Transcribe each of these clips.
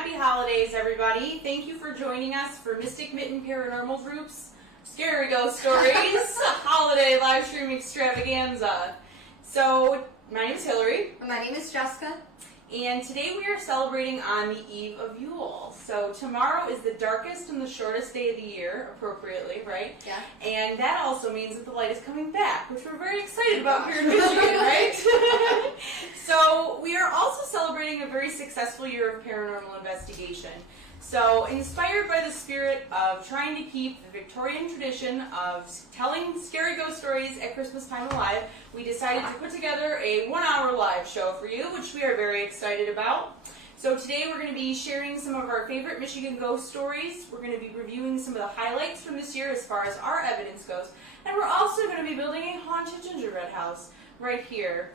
happy holidays, everybody. Thank you for joining us for Mystic Mitten Paranormal Group's Scary Ghost Stories holiday live stream extravaganza. So, my name is Hillary. My name is Jessica. And today we are celebrating on the eve of Yule. So tomorrow is the darkest and the shortest day of the year, appropriately, right? Yeah. And that also means that the light is coming back, which we're very excited about here in Michigan, right? So we are also celebrating a very successful year of paranormal investigation. So inspired by the spirit of trying to keep the Victorian tradition of telling scary ghost stories at Christmas time alive, we decided to put together a 1-hour live show for you, which we are very excited about. So today we're going to be sharing some of our favorite Michigan ghost stories. We're going to be reviewing some of the highlights from this year as far as our evidence goes. And we're also going to be building a haunted gingerbread house right here.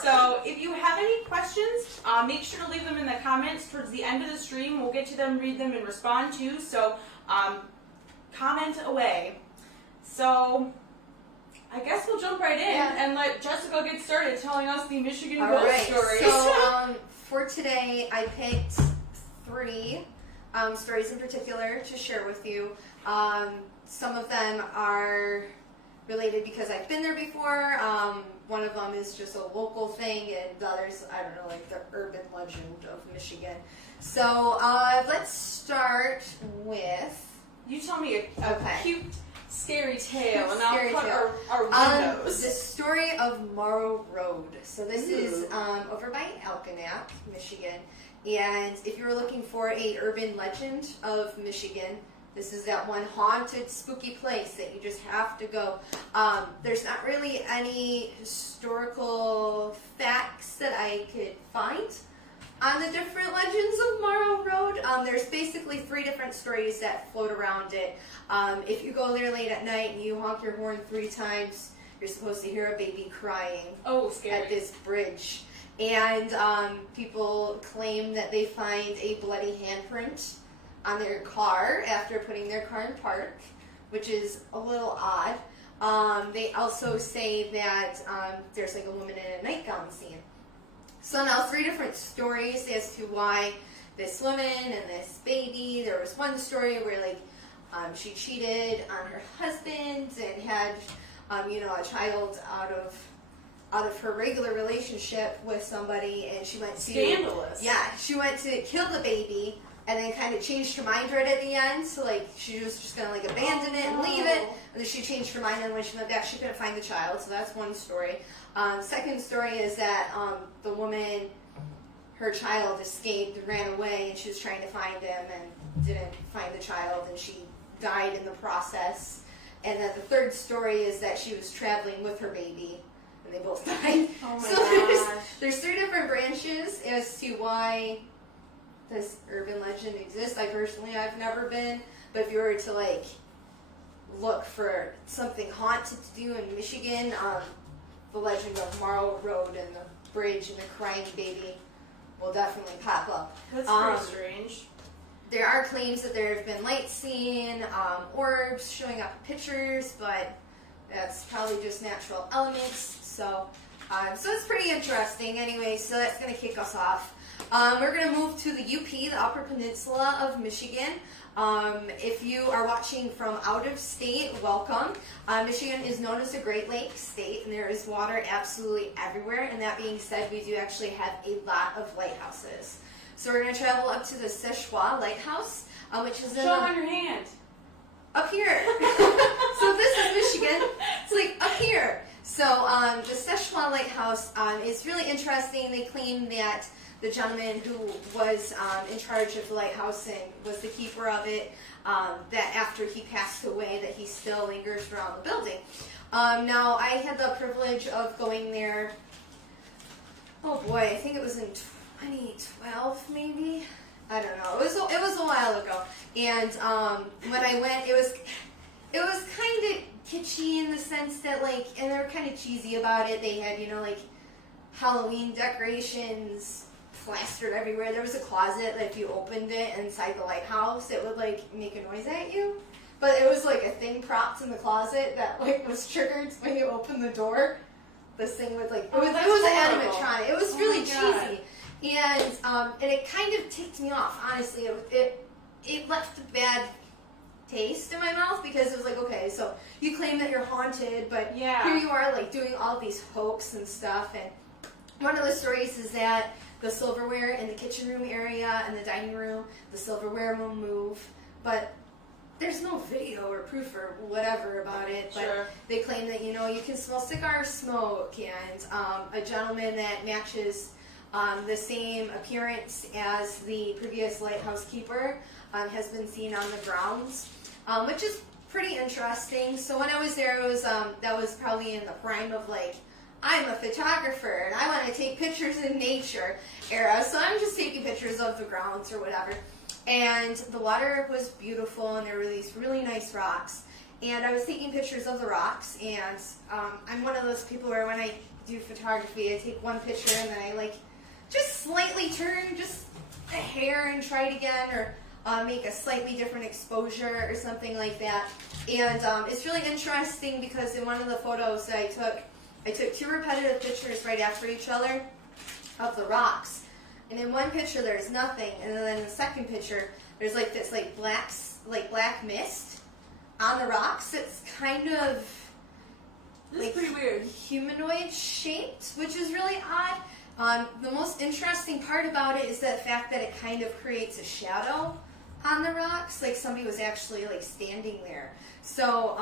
So if you have any questions, make sure to leave them in the comments towards the end of the stream. We'll get to them, read them, and respond to. So comment away. So I guess we'll jump right in and let Jessica get started telling us the Michigan ghost stories. So for today, I picked 3 stories in particular to share with you. Some of them are related because I've been there before. One of them is just a local thing, and the others, I don't know, like the urban legend of Michigan. So let's start with... You tell me a cute, scary tale, and Scary I'll tale. put our windows. The story of Morrow Road. So this is over by Algonac, Michigan. And if you were looking for a urban legend of Michigan, this is that one haunted, spooky place that you just have to go. There's not really any historical facts that I could find on the different legends of Morrow Road. There's basically 3 different stories that float around it. If you go there late at night and you honk your horn 3 times, you're supposed to hear a baby crying Scary. at this bridge. And people claim that they find a bloody handprint on their car after putting their car in park, which is a little odd. They also say that there's like a woman in a nightgown scene. So now 3 different stories as to why this woman and this baby. There was one story where she cheated on her husband and had a child out of her regular relationship with somebody, and she went to Scandalous. Yeah, she went to kill the baby. And then kind of changed her mind right at the end. So, she was just going to, abandon it and leave it. And then she changed her mind, and when she went back, she couldn't find the child. So that's one story. Second story is that the woman, her child escaped and ran away, and she was trying to find him and didn't find the child, and she died in the process. And then the third story is that she was traveling with her baby, and they both died. Oh my so gosh. there's 3 different branches as to why this urban legend exists. I've never been, but if you were to look for something haunted to do in Michigan, the legend of Morrow Road and the bridge and the crying baby will definitely pop up. That's very strange. There are claims that there have been lights seen, orbs showing up in pictures, but that's probably just natural elements. So it's pretty interesting. Anyway, so that's going to kick us off. We're going to move to the UP, the Upper Peninsula of Michigan. If you are watching from out of state, welcome. Michigan is known as a Great Lakes state, and there is water absolutely everywhere. And that being said, we do actually have a lot of lighthouses. So we're going to travel up to the Szechuan Lighthouse, which is Show on your hand. Up here. So this is Michigan. It's up here. So the Szechuan Lighthouse is really interesting. They claim that the gentleman who was in charge of the lighthouse and was the keeper of it, that after he passed away, that he still lingers around the building. Now, I had the privilege of going there, I think it was in 2012, maybe? I don't know. It was a while ago. And when I went, it was kind of kitschy in the sense that, and they were kind of cheesy about it. They had, Halloween decorations plastered everywhere. There was a closet that if you opened it inside the lighthouse, it would make a noise at you. But it was a thing propped in the closet that was triggered when you opened the door. This thing would it was an animatronic. It was really cheesy. And it kind of ticked me off, honestly. It left a bad taste in my mouth because it was like, okay, so you claim that you're haunted, but Yeah. here you are like doing all these hoax and stuff. And one of the stories is that the silverware in the kitchen room area and the dining room, the silverware will move, but there's no video or proof or whatever about it. But Sure. they claim that, you know, you can smell cigar smoke, and a gentleman that matches the same appearance as the previous lighthouse keeper has been seen on the grounds, which is pretty interesting. So when I was there, it was that was probably in the prime of like, I'm a photographer and I want to take pictures in nature era, so I'm just taking pictures of the grounds or whatever. And the water was beautiful, and there were these really nice rocks. And I was taking pictures of the rocks, and I'm one of those people where when I do photography, I take one picture and then I like just slightly turn just a hair and try it again, or make a slightly different exposure or something like that. And it's really interesting because in one of the photos that I took two repetitive pictures right after each other of the rocks. And in one picture there's nothing, and then in the second picture there's like this like black mist on the rocks. It's kind of This like is pretty weird. humanoid shaped, which is really odd. The most interesting part about it is the fact that it kind of creates a shadow on the rocks, like somebody was actually like standing there. So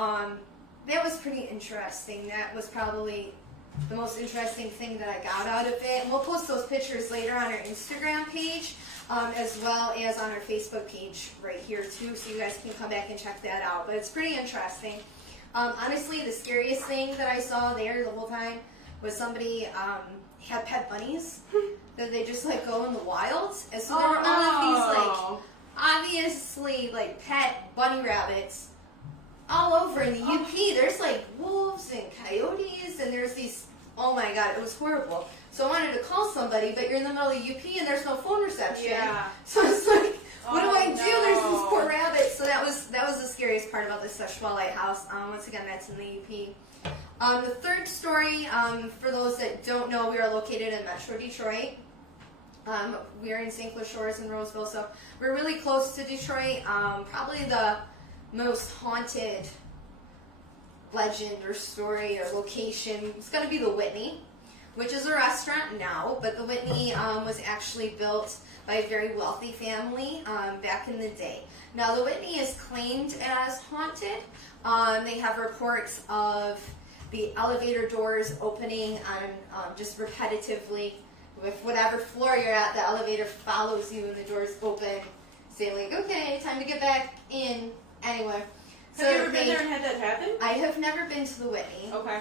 that was pretty interesting. That was probably the most interesting thing that I got out of it. And we'll post those pictures later on our Instagram page, as well as on our Facebook page right here too, so you guys can come back and check that out. But it's pretty interesting. Honestly, the scariest thing that I saw there the whole time was somebody had pet bunnies that they just like go in the wild. And so there were all of these like obviously like pet bunny rabbits all over in the UP. There's like wolves and coyotes, and there's these, oh my god, it was horrible. So I wanted to call somebody, but you're in the middle of the UP and there's no phone reception. Yeah. So it's like, what do I do? no. There's these poor rabbits. So that was the scariest part about the Szechuan Lighthouse. Once again, that's in the UP. The third story, for those that don't know, we are located in Metro Detroit. We are in St. Clair Shores and Roseville, so we're really close to Detroit. Probably the most haunted legend or story or location is going to be the Whitney, which is a restaurant now, but the Whitney was actually built by a very wealthy family back in the day. Now the Whitney is claimed as haunted. They have reports of the elevator doors opening on just repetitively. With whatever floor you're at, the elevator follows you and the doors open, saying like, okay, time to get back in. Anyway. Have you ever been there and had that happen? I have never been to the Whitney. Okay.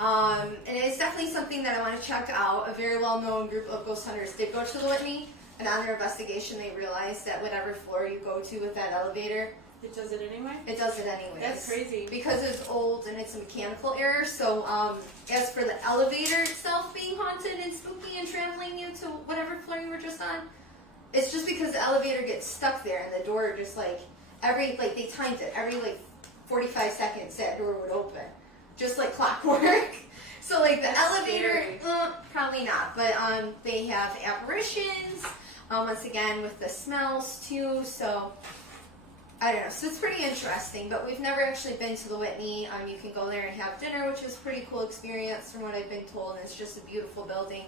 And it's definitely something that I want to check out. A very well-known group of ghost hunters did go to the Whitney, and on their investigation they realized that whatever floor you go to with that elevator, It does it anyway? it does it anyways. That's crazy. Because it's old and it's a mechanical error. So as for the elevator itself being haunted and spooky and traveling you to whatever floor you were just on, it's just because the elevator gets stuck there and the door just like, they timed it, every 45 seconds that door would open. Just like clockwork. So like the That's elevator, probably not. But they have apparitions, once again with the smells too. So I don't know. So it's pretty interesting. But we've never actually been to the Whitney. You can go there and have dinner, which is a pretty cool experience from what I've been told. And it's just a beautiful building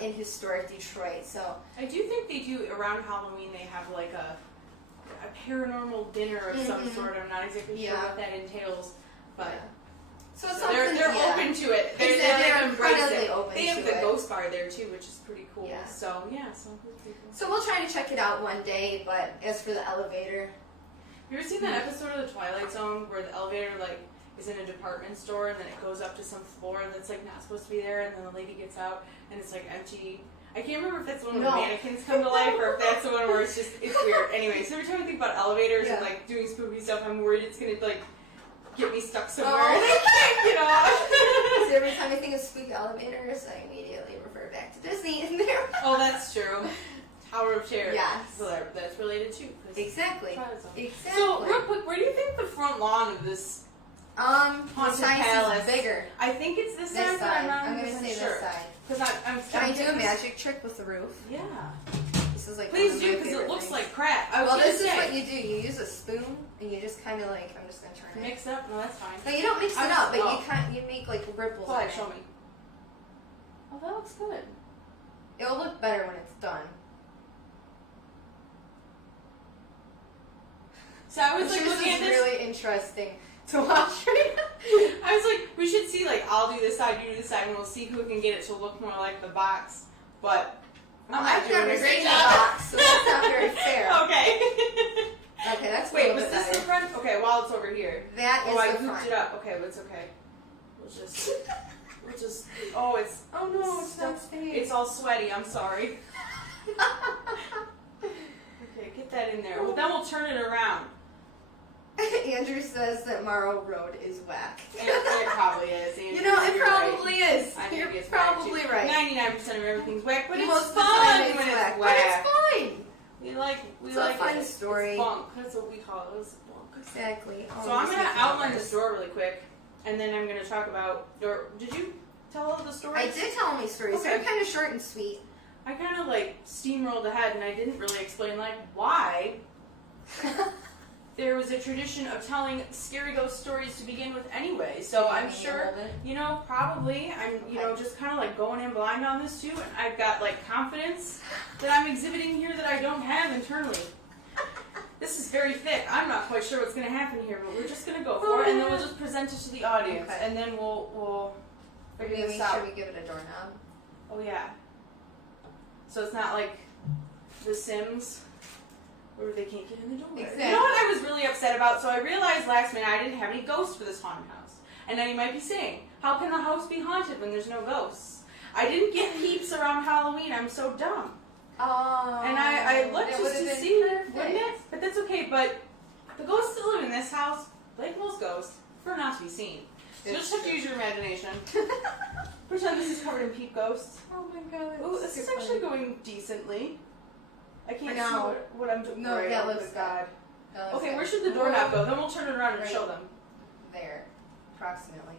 in historic Detroit. So I do think they do around Halloween. They have like a paranormal dinner of some sort. I'm not exactly sure Yeah. what that entails, but so it's they're something, yeah. open to it. Exactly. They're They're embrace incredibly it. open They have to the it. ghost bar there too, which is pretty cool. Yeah. So yeah, so it's pretty cool. So we'll try to check it out one day. But as for the elevator, You ever seen that episode of The Twilight Zone where the elevator like is in a department store and then it goes up to some floor that's like not supposed to be there, and then the lady gets out and it's like empty. I can't remember if that's the one where the mannequins come to life or if that's the one where it's weird. Anyway, so every time I think about elevators and like doing spooky stuff, I'm worried it's gonna like get me stuck somewhere and I can't get off. So every time I think of spooky elevators, I immediately refer back to Disney in there. Oh, that's true. Tower of Terror. Yes. So that's related too. 'cause Exactly. Twilight Zone. Exactly. So real quick, where do you think the front lawn of this? The Haunted size Palace is bigger. I think it's this This side, but I'm side. not I'm going to 100% say sure. this side. Because I'm Can I do a getting this- magic trick with the roof? Yeah. This is like Please one of do, my because it favorite looks things. like crap. I was Well, gonna this is say, what you do. You use a spoon and you just kind of like, I'm just gonna turn it. mix up. No, that's fine. No, you don't mix it I'm- up, but oh. you make like ripples. Go ahead, on show it. me. Oh, that looks good. It'll look better when it's done. So I was Which like is looking at this. really interesting to watch. I was like, we should see, like, I'll do this side, you do this side, and we'll see who can get it to look more like the box. But I'm not I've doing never a great seen job. the box, so that's not very fair. Okay. Okay, that's a Wait, little was bit this better. the front? Okay, while it's over here. That is Oh, I the goofed front. it up. Okay, but it's okay. We'll just, oh, it's, Oh no, it's not staying. it's all sweaty. I'm sorry. Okay, get that in there. Well, then we'll turn it around. Andrew says that Morrow Road is whack. It probably is. You know, it You're probably right. is. I think You're it's whack, probably too. right. 99% of everything's whack, but Most it's of the fun time when whack, it's but whack. it's fine. We like It's a fun it. story. It's bunk. That's what we call it. It's bunk. Exactly. So I'm gonna outline this door really quick, and then I'm gonna talk about. Or did you tell all the stories? I did tell me stories. Okay. They're kind of short and sweet. I kind of like steamrolled ahead, and I didn't really explain like why there was a tradition of telling scary ghost stories to begin with anyway. So I'm sure, you know, probably I'm, you know, just kind of like going in blind on this too, and I've got like confidence that I'm exhibiting here that I don't have internally. This is very thick. I'm not quite sure what's going to happen here, but we're just going to go for it, and then we'll just present it to the audience, Okay. and then we'll figure Maybe this make out. sure we give it a doorknob. Oh yeah. So it's not like The Sims, where they can't get in the door. Exactly. You know what I was really upset about? So I realized last minute I didn't have any ghosts for this haunted house. And now you might be saying, how can the house be haunted when there's no ghosts? I didn't get peeps around Halloween. I'm so dumb. Oh. And I looked that just would've to been see, perfect. wouldn't it? But that's okay. But the ghosts that live in this house, like most ghosts, prefer not to be seen. So you'll just have to use your imagination. Pretend this is covered in peep ghosts. Oh my god. Oh, this is actually going decently. I can't I see know. what I'm doing. No, right, that oh, looks good God. good. Okay, where should the doorknob go? Then we'll turn it around and Right. show them. There, approximately.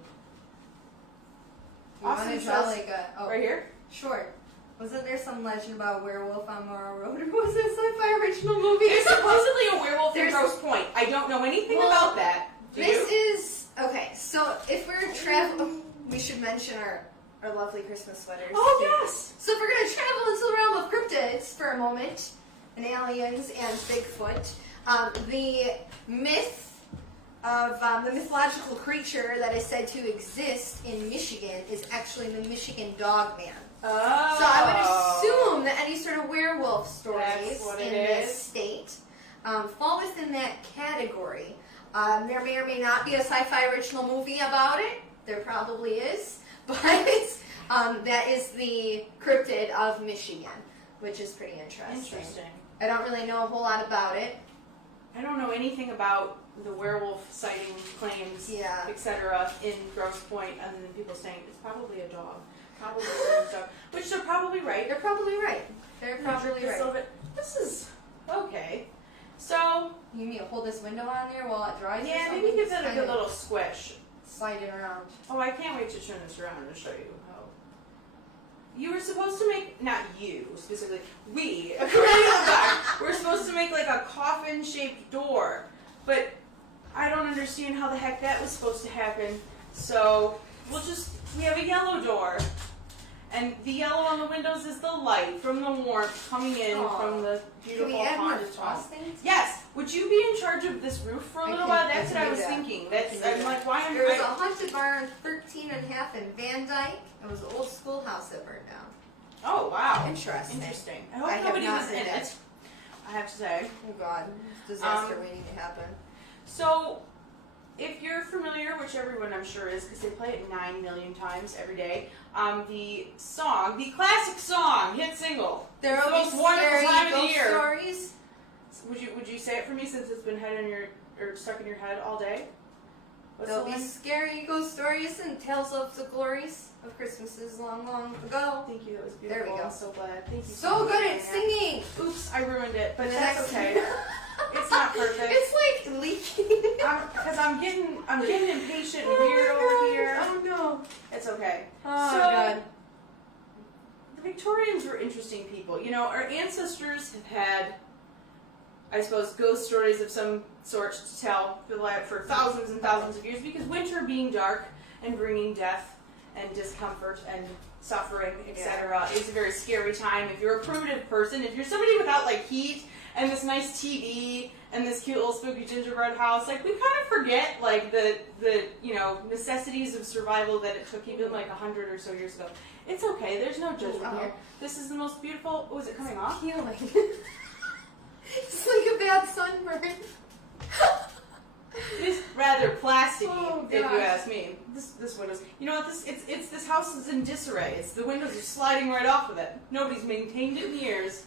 You Austin want to draw says- like a Right here? Sure. Wasn't there some legend about a werewolf on Morrow Road, or was it a sci-fi original movie? There's supposedly a werewolf in There's- Grosse Pointe. I don't know anything Well, about that. Do This you? is okay. So if we're traveling, we should mention our lovely Christmas sweaters. Oh, too. yes! So if we're gonna travel into the realm of cryptids for a moment, and aliens and Bigfoot, the myth of the mythological creature that is said to exist in Michigan is actually the Michigan Dog Man. Oh. So I would assume that any sort of werewolf stories That's what in it this is. state fall within that category. There may or may not be a sci-fi original movie about it. There probably is, but that is the cryptid of Michigan, which is pretty interesting. Interesting. I don't really know a whole lot about it. I don't know anything about the werewolf sighting claims, Yeah. etc. in Grosse Pointe, other than people saying it's probably a dog. Probably someone's dog. Which they're probably right. They're probably right. They're probably This right. little bit- This is okay. So You mean hold this window on there while it dries? or yeah, something? maybe give that a Just good kinda little squish. slide it around. Oh, I can't wait to turn this around and show you how. You were supposed to make, not you specifically, we, according to the back, we're supposed to make like a coffin-shaped door, but I don't understand how the heck that was supposed to happen. So we have a yellow door, and the yellow on the windows is the light from the warmth coming in Aw. from the Can beautiful we add more haunted home. frosting? Yes. Would you be in charge of this roof for a I little can- while? I That's can what I do was that. thinking. I That's can do I'm that. like, why am There was a I? haunted barn 13 and a half in Van Dyke. It was an old schoolhouse that burned down. Oh wow. Interesting. Interesting. I hope I have nobody not was been in there. it. I have to say. Oh God, disaster waiting to happen. So, if you're familiar, which everyone I'm sure is, because they play it 9 million times every day, the song, the classic song, hit single. There It's will the be most wonderful scary time of the ghost year. stories. Would you say it for me since it's been stuck in your head all day? What's There'll the be one? scary ghost stories and tales of the glories of Christmases long, long ago. Thank you. That was There beautiful. we go. I'm so glad. Thank you. So much good for at saying singing. that. Oops, I ruined it, but And the that's next- okay. It's not perfect. It's like leaking. Because I'm getting impatient and weird over here. Oh no. It's okay. Oh So, God. Victorians were interesting people. You know, our ancestors have had, I suppose, ghost stories of some sort to tell for thousands and thousands of years, because winter being dark and bringing death and discomfort and suffering, etc., is a very scary time. If you're a primitive person, if you're somebody without like heat and this nice TV and this cute little spooky gingerbread house, like we kind of forget like the you know, necessities of survival that it took even like 100 or so years ago. It's okay. There's no judgment here. This is the most beautiful. Oh, is it coming off? Peeling. It's like a bad sunburn. It is rather plasticky, Oh, if you gosh. ask me. This window's. You know what? This house is in disarray. The windows are sliding right off of it. Nobody's maintained it in years.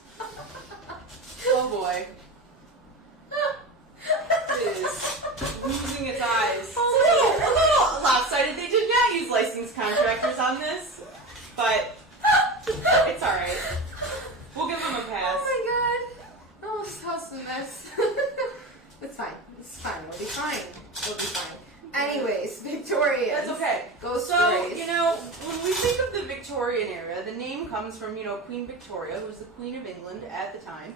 Oh boy. It is losing its eyes. It's a little lopsided. They did not use licensed contractors on this, but it's all right. We'll give them a pass. Oh my god. Oh, this house is a mess. It's fine. It's fine. We'll be fine. We'll be fine. Anyways, Victorians. That's okay. Ghost So, stories. you know, when we think of the Victorian era, the name comes from, you know, Queen Victoria, who was the Queen of England at the time.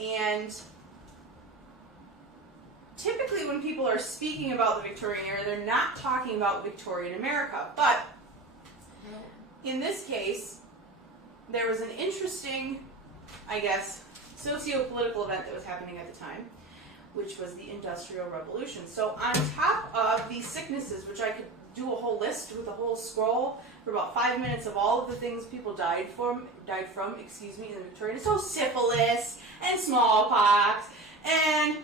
And typically when people are speaking about the Victorian era, they're not talking about Victorian America. But in this case, there was an interesting, I guess, socio-political event that was happening at the time, which was the Industrial Revolution. So on top of these sicknesses, which I could do a whole list with a whole scroll for about 5 minutes of all of the things people died from, in the Victorian. So syphilis and smallpox and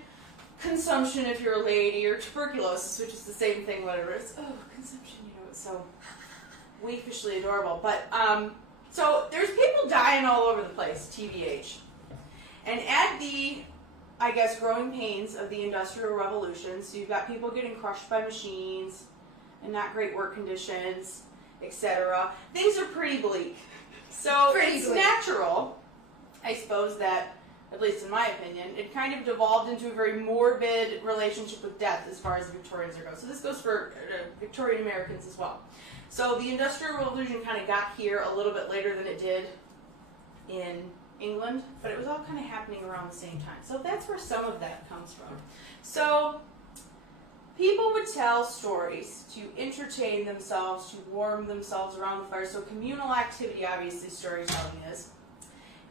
consumption if you're a lady, or tuberculosis, which is the same thing, whatever. It's, oh, consumption, you know, it's so waifishly adorable. But, so there's people dying all over the place, TBH. And at the, I guess, growing pains of the Industrial Revolution, so you've got people getting crushed by machines and not great work conditions, etc. Things are pretty bleak. So it's natural, I suppose, that, at least in my opinion, it kind of devolved into a very morbid relationship with death as far as the Victorians are concerned. So this goes for Victorian Americans as well. So the Industrial Revolution kind of got here a little bit later than it did in England, but it was all kind of happening around the same time. So that's where some of that comes from. So people would tell stories to entertain themselves, to warm themselves around the fire. So communal activity, obviously, storytelling is.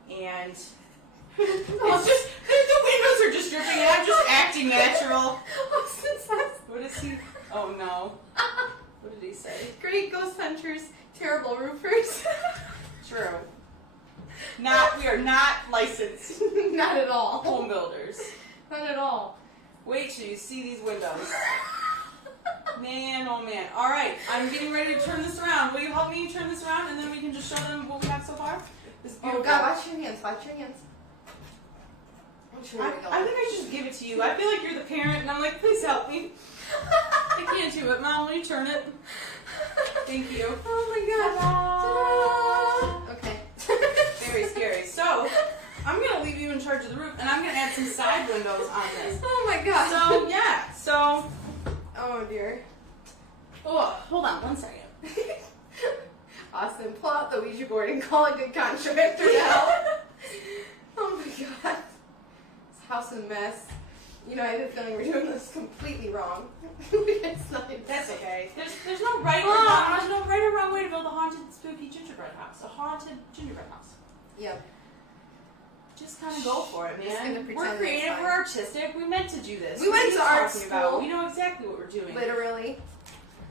And it's just, the windows are just dripping and I'm just acting natural. What is he? Oh no. What did he say? Great ghost hunters, terrible roofers. True. We are not licensed Not at all. home builders. Not at all. Wait till you see these windows. Man, oh man. All right, I'm getting ready to turn this around. Will you help me turn this around, and then we can just show them what we have so far? This is Oh beautiful. god, watch your hands, watch your hands. I'm sure I think I should just give it to you. I feel like you're the parent, and I'm like, please help me. I can't do it. Mom, will you turn it? Thank you. Oh my god. Ta-da! Okay. Very scary. So, I'm going to leave you in charge of the roof, and I'm going to add some side windows on this. Oh my god. So, yeah. So, oh dear. oh, hold on one second. Austin, pull out the Ouija board and call a good contractor to help. Oh my god. This house is a mess. You know, I have a feeling we're doing this completely wrong. It's not even That's okay. There's no right or wrong. There's no right or wrong way to build a haunted, spooky gingerbread house. A haunted gingerbread house. Yep. Just kind of go for it, Just gonna man. pretend We're it's creative. fine. We're artistic. We meant to do this. We went What to are you art talking about? school. We know exactly what we're doing. Literally.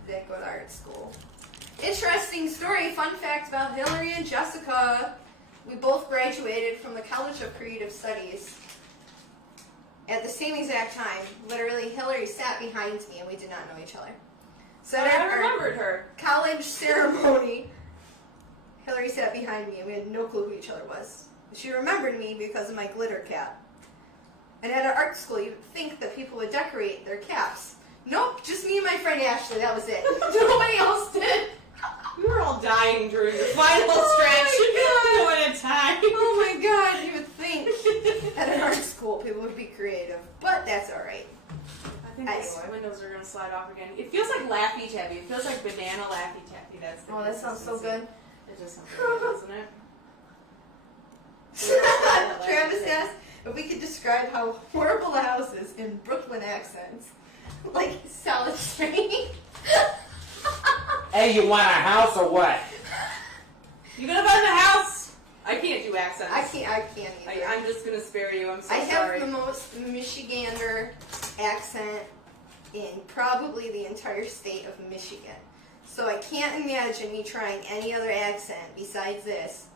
Zach go to art school. Interesting story. Fun fact about Hillary and Jessica. We both graduated from the College of Creative Studies at the same exact time. Literally, Hillary sat behind me and we did not know each other. So But at I our remembered her. college ceremony, Hillary sat behind me and we had no clue who each other was. She remembered me because of my glitter cap. And at our art school, you would think that people would decorate their caps. Nope, just me and my friend Ashley, that was it. Nobody else did. We were all dying during the final stretch. One at a time. Oh my god, you would think at an art school people would be creative. But that's alright. I think these windows are going to slide off again. It feels like Laffy Taffy. It feels like banana Laffy Taffy. That's the Oh, that sounds so good. It just sounds good, doesn't it? Travis asked if we could describe how horrible the house is in Brooklyn accents. Like Solid String. Hey, you want a house or what? You gonna buy the house? I can't do accents. I can't either. I'm just gonna spare you. I'm so I have sorry. the most Michigander accent in probably the entire state of Michigan. So I can't imagine me trying any other accent besides this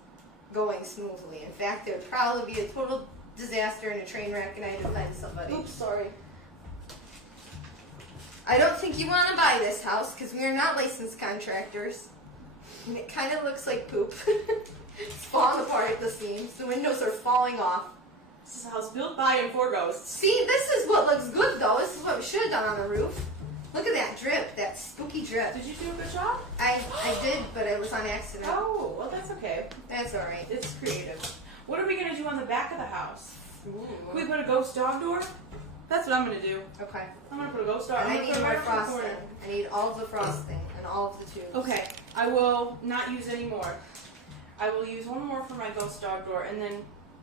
going smoothly. In fact, it would probably be a total disaster and a train wreck and I'd offend somebody. Oops, sorry. I don't think you want to buy this house because we are not licensed contractors. And it kind of looks like poop. It's falling apart at the seams. The windows are falling off. This is a house built by and for ghosts. See, this is what looks good though. This is what we should have done on the roof. Look at that drip, that spooky drip. Did you do a good job? I did, but it was on accident. Oh, well that's okay. That's alright. It's creative. What are we gonna do on the back of the house? Can we put a ghost dog door? That's what I'm gonna do. Okay. I'm gonna put a ghost dog. And I'm I gonna need put it more right up in the frosting. corner. I need all of the frosting and all of the tubes. Okay, I will not use any more. I will use one more for my ghost dog door, and then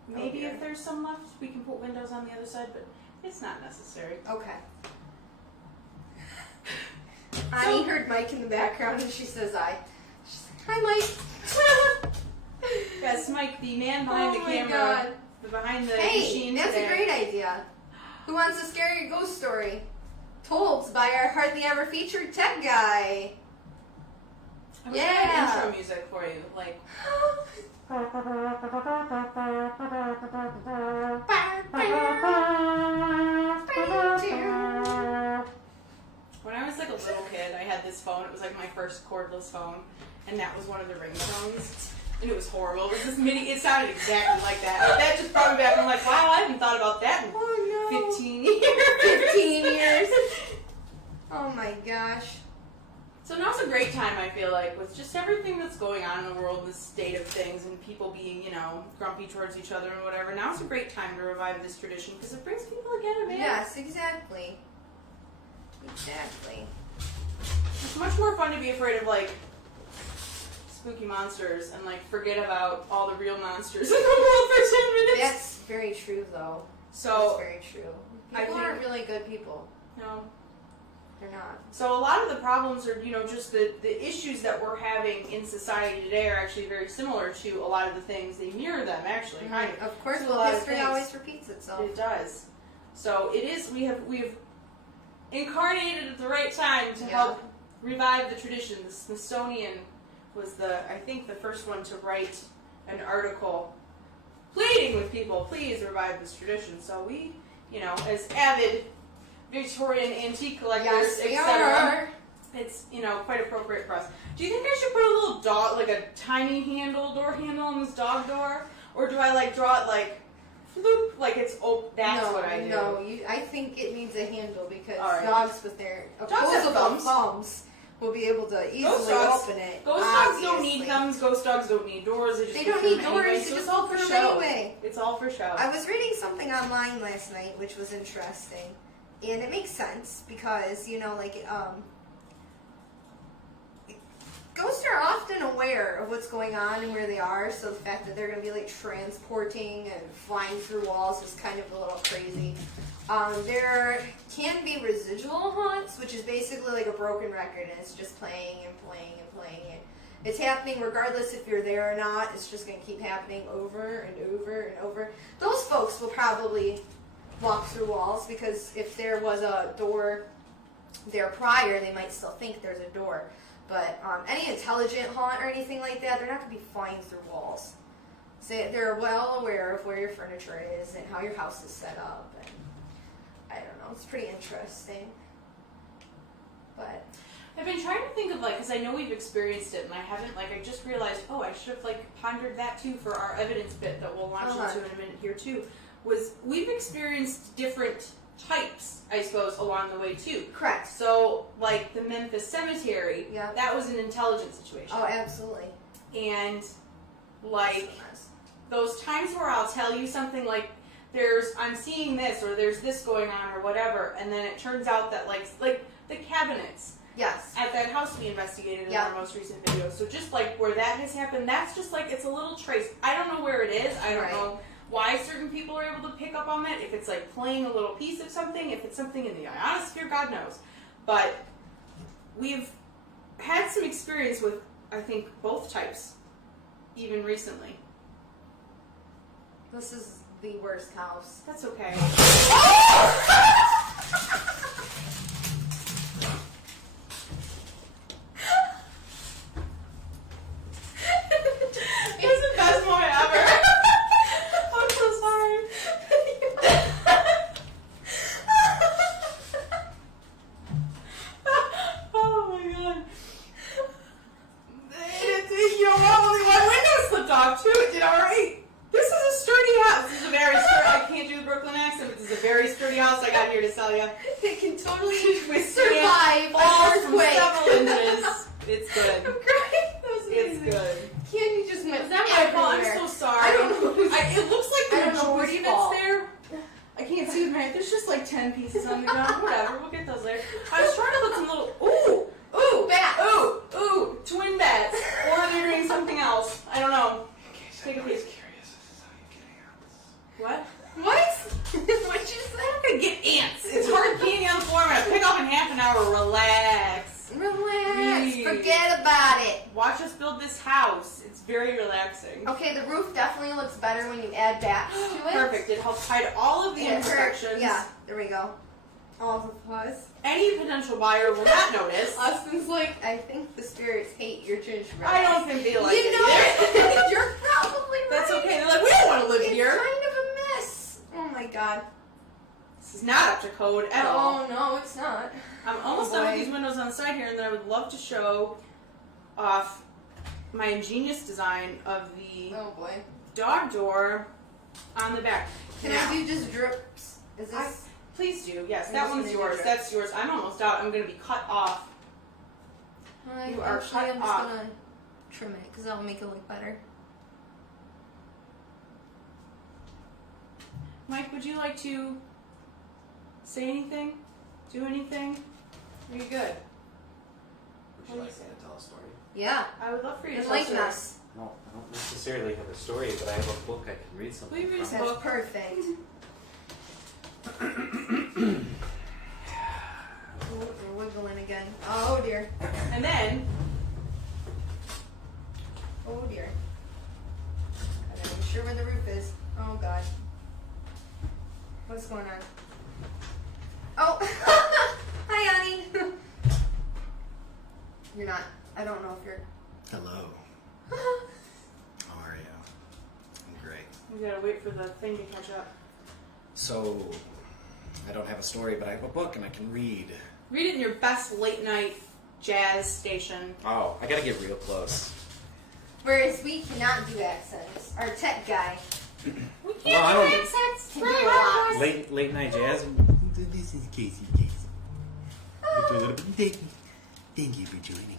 maybe Okay. if there's some left, we can put windows on the other side, but it's not necessary. Okay. Annie heard Mike in the background and she says hi. She's like, hi Mike. Yes, Mike, the man behind the camera, God. behind the Hey, machine that's today. a great idea. Who wants a scary ghost story? Told by our hardly ever featured tech guy. I wish I Yeah. had intro music for you, like. When I was like a little kid, I had this phone. It was like my first cordless phone, and that was one of the ringtones. And it was horrible. It was this mini. It sounded exactly like that. That just brought me back. I'm like, wow, I haven't thought about that in Oh no. 15 years. 15 years. Oh my gosh. So now's a great time, I feel like, with just everything that's going on in the world, the state of things, and people being, you know, grumpy towards each other and whatever. Now's a great time to revive this tradition because it brings people together, man. Yes, exactly. Exactly. It's much more fun to be afraid of, like, spooky monsters and, like, forget about all the real monsters in the world for 10 minutes. That's very true, though. That's So, very true. I People think- aren't really good people. no. They're not. So a lot of the problems are, you know, just the issues that we're having in society today are actually very similar to a lot of the things. They mirror them, actually, kind of. Of course, To a well, lot of history things. always repeats itself. It does. So it is. We've incarnated at the right time to Yeah. help revive the tradition. The Smithsonian was I think the first one to write an article pleading with people, please revive this tradition. So we, you know, as avid Victorian antique collectors, Yes, we etc. are. It's, you know, quite appropriate for us. Do you think I should put a little dog, like a tiny door handle on this dog door? Or do I, like, draw it, like, floop, like it's open? That's no, what I do. No, I think it needs a handle because All right. dogs with their Dogs have opposable thumbs. thumbs will be able to easily dogs- open it. Ghost dogs don't obviously. need thumbs, ghost dogs don't need doors. They just They go don't through need them doors, anyway, they so just it's all open for them show. anyway. It's all for show. I was reading something online last night which was interesting. And it makes sense because, you know, like, ghosts are often aware of what's going on and where they are, so the fact that they're going to be, like, transporting and flying through walls is kind of a little crazy. There can be residual haunts, which is basically like a broken record, and it's just playing and playing and playing it. It's happening regardless if you're there or not. It's just going to keep happening over and over and over. Those folks will probably walk through walls because if there was a door there prior, they might still think there's a door. But any intelligent haunt or anything like that, they're not going to be flying through walls. So they're well aware of where your furniture is and how your house is set up. And I don't know, it's pretty interesting. But I've been trying to think of, like, because I know we've experienced it, and I haven't, like, I just realized, oh, I should have, like, pondered that, too, for our evidence bit that we'll launch into in a minute here, too, was we've experienced different types, I suppose, along the way, too. correct. So, like, the Memphis Cemetery, Yeah. that was an intelligent situation. Oh, absolutely. And, like, Yes. those times where I'll tell you something like, I'm seeing this, or there's this going on, or whatever, and then it turns out that, like the cabinets, Yes. at that house we investigated in Yeah. our most recent video. So just like where that has happened, that's just like, it's a little trace. I don't know where it is. I don't Right. know why certain people are able to pick up on that. If it's like playing a little piece of something, if it's something in the ionosphere, God knows. But we've had some experience with, I think, both types, even recently. This is the worst house. That's okay. It was the best moment ever. I'm so sorry. Oh my god. You know what? Only one window slipped off too. It did alright. This is a sturdy house. This is a very sturdy. I can't do the Brooklyn accent, but this is a very sturdy house I got here to sell you. It can totally Withstand survive falls an from earthquake. several inches. It's good. I'm crying. That was It's amazing. good. Candy just went Is that my fault? I'm everywhere. so sorry. I don't know. It looks like I the don't know majority whose that's fault. there. I can't see with my hand. There's just like 10 pieces on the ground. Whatever. We'll get those later. I was trying to put some little. Ooh! Bats. Ooh! Twin bats. Or they're doing something else. I don't know. Take a piece. What? What? What'd you say? I'm gonna get ants. It's hard candy on the floor. I'm gonna pick up in half an hour. Relax. Relax. Breathe. Forget about it. Watch us build this house. It's very relaxing. Okay, the roof definitely looks better when you add bats to it. Perfect. It helps hide all of the And it hurt- imperfections. Yeah, there we go. All the fuzz. Any potential buyer will not notice. Austin's like, I think the spirits hate your gingerbread. I don't think they like You it. know either. what? You're probably right. That's okay. They're like, we don't want to live It's here. kind of a mess. Oh my god. This is not up to code at all. Oh no, it's not. I'm almost Oh, done with boy. these windows on the side here, and then I would love to show off my ingenious design of the Oh boy. dog door on the back. Can Now, I do just drips? Is this? please do. Yes, I'm that just one's gonna do yours. drips. That's yours. I'm almost out. I'm going to be cut off. You are Actually, cut I'm just off. gonna trim it because that'll make it look better. Mike, would you like to say anything? Do anything? Are you good? Would you like me to tell a story? Yeah. I would love for you to Enlighten tell us. No, I don't necessarily have a story, but I have a book I can read something Will you read from. us- That's Book. perfect. Oh, we're wiggling again. Oh dear. And then, Oh dear. I'm not even sure where the roof is. Oh god. What's going on? Oh! Hi, Annie! You're not. I don't know if you're. Hello. How are you? I'm great. we gotta wait for the thing to catch up. So, I don't have a story, but I have a book and I can read. Read it in your best late night jazz station. Oh, I gotta get real close. Whereas we cannot do accents. Our tech guy. We Well, I can't don't- do accents. Can do a lot. Late night jazz. This is Casey. Thank you for joining me.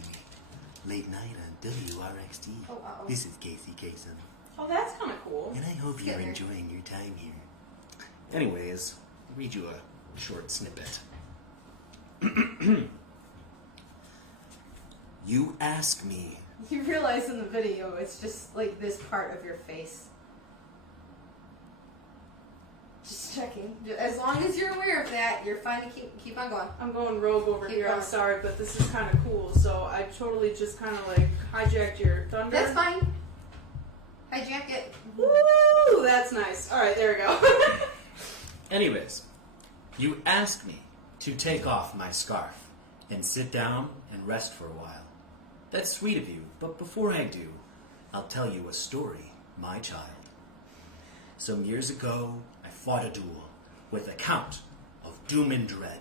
Late night on WRXT. Oh, uh-oh. This is Casey Kasem, Oh, that's kind of cool. and I hope Let's you're get her. enjoying your time here. Anyways, I'll read you a short snippet. You ask me. You realize in the video it's just like this part of your face. Just checking. As long as you're aware of that, you're fine to keep on going. I'm going rogue over Keep here. I'm going. sorry, but this is kind of cool. So I totally just kind of like hijacked your thunder. That's fine. Hijack it. Woo! That's nice. All right, there we go. Anyways, you ask me to take off my scarf and sit down and rest for a while. That's sweet of you, but before I do, I'll tell you a story, my child. Some years ago, I fought a duel with a count of doom and dread,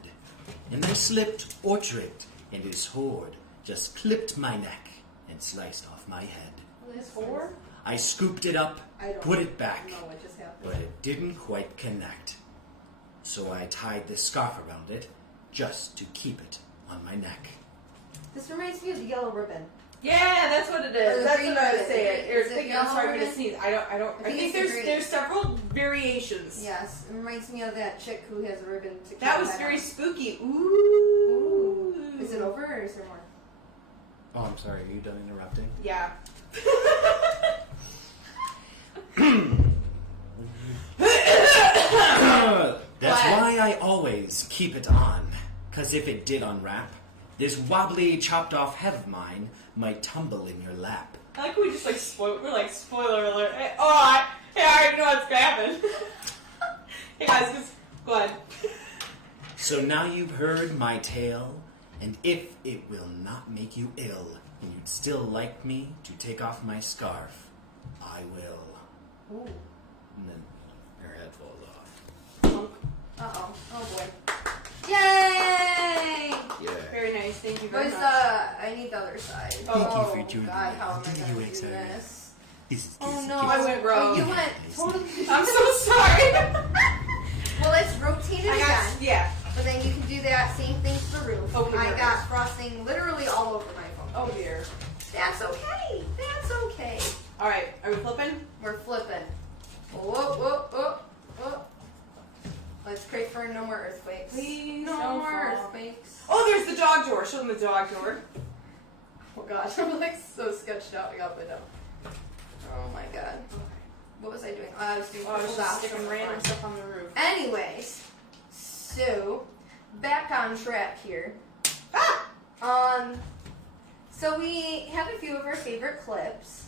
and I slipped or tripped, and his horde just clipped my neck and sliced off my head. Four? I scooped it up, I don't put it back, know what just happened. but it didn't quite connect. So I tied this scarf around it just to keep it on my neck. This reminds me of the yellow ribbon. Yeah, that's what it Or is. the That's green what I was ribbon. saying. Is Or it thinking, yellow I'm sorry, I'm gonna ribbon? sneeze. I I think think it's the there's several variations. Yes, it reminds me of that chick who has a ribbon to keep That was that very on. spooky. Ooh. Is it over or is there more? Oh, I'm sorry. Are you done interrupting? Yeah. That's What? why I always keep it on. 'Cause if it did unwrap, this wobbly, chopped off head of mine might tumble in your lap. I like we just like we're like spoiler alert. Hey, I already know what's gonna happen. Hey guys, just go ahead. So now you've heard my tale, and if it will not make you ill, and you'd still like me to take off my scarf, I will. Ooh. And then her head falls off. Uh-oh. Oh boy. Yay! Yeah. Very nice. Thank you very Where's much. I need the other side. Thank oh, you for joining God, me. how am I Did gonna you do excited? this? This Oh is no. I went rogue. Oh, you went totally. I'm so sorry. Well, let's rotate it I again. got yeah. But then you can do that same thing to the roof. Okay, I perfect. got frosting literally all over my phone. Oh dear. That's okay. That's okay. All right. Are we flipping? We're flipping. Whoop, whoop, whoop, whoop. Let's pray for no more earthquakes. Please No don't more fall. earthquakes. Oh, there's the dog door. Show them the dog door. Oh gosh, I'm like so sketched out. I got the down. Oh my god. What was I doing? I was doing Oh, I was purple just dots sticking on the random front. stuff on the roof. Anyways, so back on track here. So we have a few of our favorite clips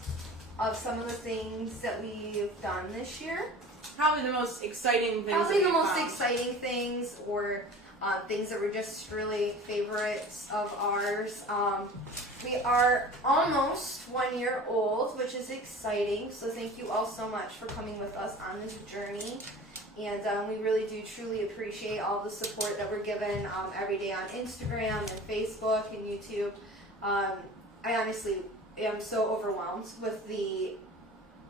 of some of the things that we've done this year. Probably the most exciting things. Probably that the we most found. exciting things, or things that were just really favorites of ours. We are almost 1 year old, which is exciting. So thank you all so much for coming with us on this journey. And we really do truly appreciate all the support that we're given every day on Instagram and Facebook and YouTube. I honestly am so overwhelmed with the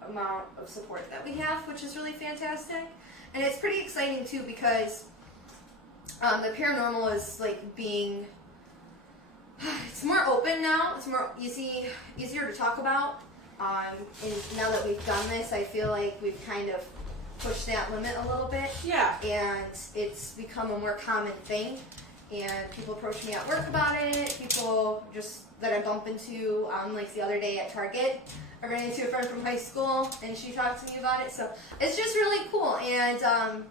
amount of support that we have, which is really fantastic. And it's pretty exciting too because the paranormal is like being, it's more open now. It's more easier to talk about. And now that we've done this, I feel like we've kind of pushed that limit a little bit. Yeah. And it's become a more common thing. And people approach me at work about it. People just that I bump into, like the other day at Target, I ran into a friend from high school, and she talked to me about it. So it's just really cool, and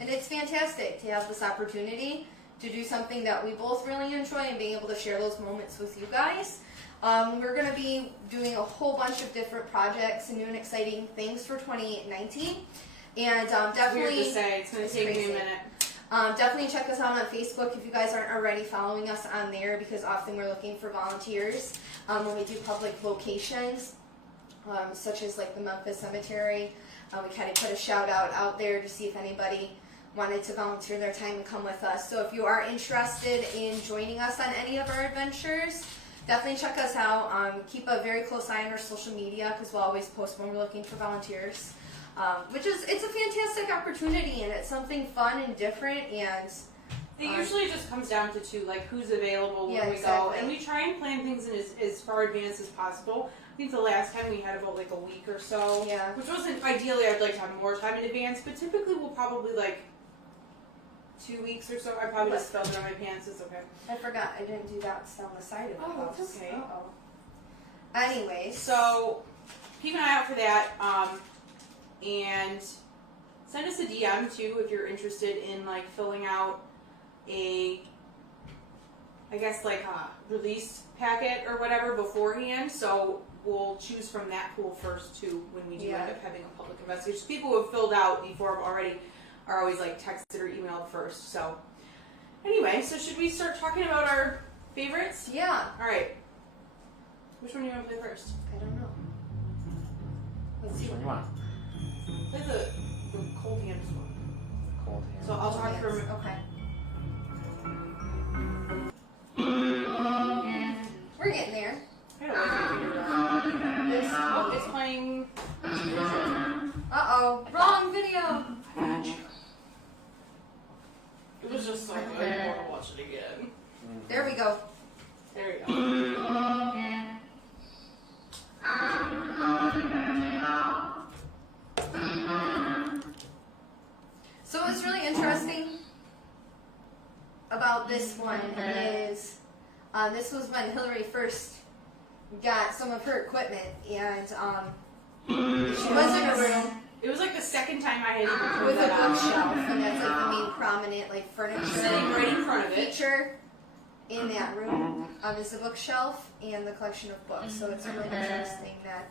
it's fantastic to have this opportunity to do something that we both really enjoy, and being able to share those moments with you guys. We're going to be doing a whole bunch of different projects and new and exciting things for 2019, and definitely. Weird to say. It's gonna it's take me crazy. a minute. Definitely check us out on Facebook if you guys aren't already following us on there, because often we're looking for volunteers when we do public locations, such as like the Memphis Cemetery. We kind of put a shout out there to see if anybody wanted to volunteer their time and come with us. So if you are interested in joining us on any of our adventures, definitely check us out. Keep a very close eye on our social media, because we'll always post when we're looking for volunteers. It's a fantastic opportunity, and it's something fun and different, and It usually just comes down to two, like who's available when Yeah, we exactly. go, and we try and plan things in as far advance as possible. I think the last time we had about like a week or so, Yeah. which wasn't ideally. I'd like to have more time in advance, but typically we'll probably like 2 weeks or so. I probably just spelled it on my pants. It's okay. I forgot I didn't do that down the side of the Oh, house. it's okay. Uh-oh. Anyways, So keep an eye out for that, and send us a DM too if you're interested in like filling out a, I guess like a release packet or whatever beforehand. So we'll choose from that pool first too when we do Yeah. end up having a public investigation. People who have filled out the form already are always like texted or emailed first. So anyway, so should we start talking about our favorites? yeah, All right. Which one do you want to play first? I don't know. Let's see. Which one you want? Play the cold hands one. Cold hand. So I'll talk for a minute. Okay. We're getting there. I don't like it. It's playing. Uh-oh, wrong video. It was just so good. I want to watch it again. There we go. There you go. So what's really interesting about this one is This was when Hillary first got some of her equipment, and she was in a room It was like the second time I had even heard with a that out. bookshelf, and that's like the main prominent like Sitting furniture right in front of it. feature in that room. Is the bookshelf and the collection of books. So it's really interesting that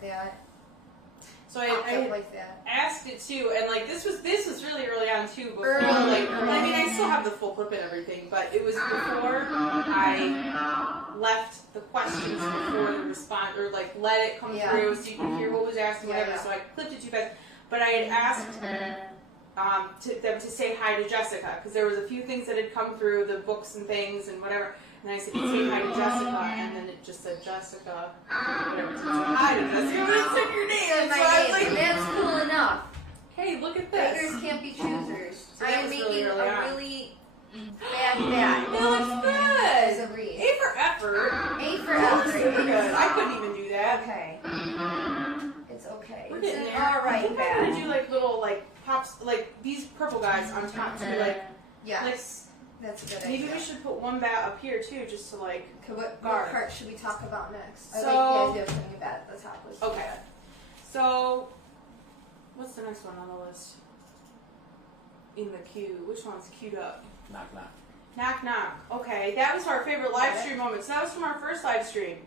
So popped I up like that. asked it too, and like this was really early on too. Before Early. I mean, I still have the full clip and everything, but it was before I left the questions before the response, or like let it come Yeah. through so you can hear what was asked and Yeah, whatever. yeah. So I clipped it too fast, but I had asked them to say hi to Jessica because there was a few things that had come through, the books and things and whatever. And I said, say hi to Jessica, and then it just said Jessica. Whatever. It said hi to Jessica, but it said your name. And So my I was name, like, that's cool enough. hey, look at this. Beggars can't be choosers. So I that am was really making early a on. really bad bat. That looks As good. a read. A for effort. A for That looks effort. super good. I couldn't even do that. Okay. It's okay. We're It's getting an there. I alright think I'm gonna bat. do like little like pops, like these purple guys on top too. Like Yes, that's a good maybe idea. we should put one bat up here too, just to like. Okay, what guard. part should we talk about next? I So- like the idea of putting a bat at the top. Let's do Okay. that. So, what's the next one on the list? In the queue. Which one's queued up? Knock knock. Knock knock. Okay, that was our favorite live stream moment. So that was from our first live stream.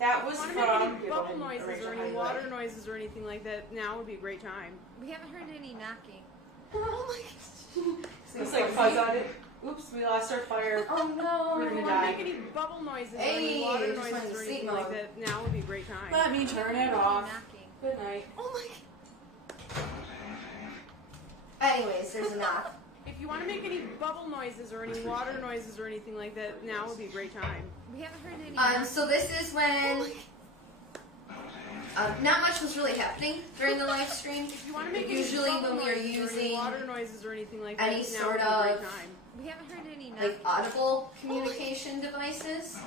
That was Want from. to make any Here, go bubble ahead, noises Rachel, or how any you water like? noises or anything like that, now would be a great time. We haven't heard any knocking. Oh my Looks like fuzz on it. Oops, we lost our fire. Oh no. We're If gonna you want to die. make any bubble noises or Hey, any water just went noises to or sleep anything like mode. that, now would be a great time. Let me turn it off. Knocking. Good night. Oh my. Anyways, there's a knock. If you want to make any bubble noises or any water noises or anything like that, now would be a great time. We haven't heard any knocking. So this is when not much was really happening during the live stream. If you want to make any Usually bubble when we are noises or any using water noises or anything like that, any now sort would be a great of- time. We haven't heard any knocking. like audible communication devices,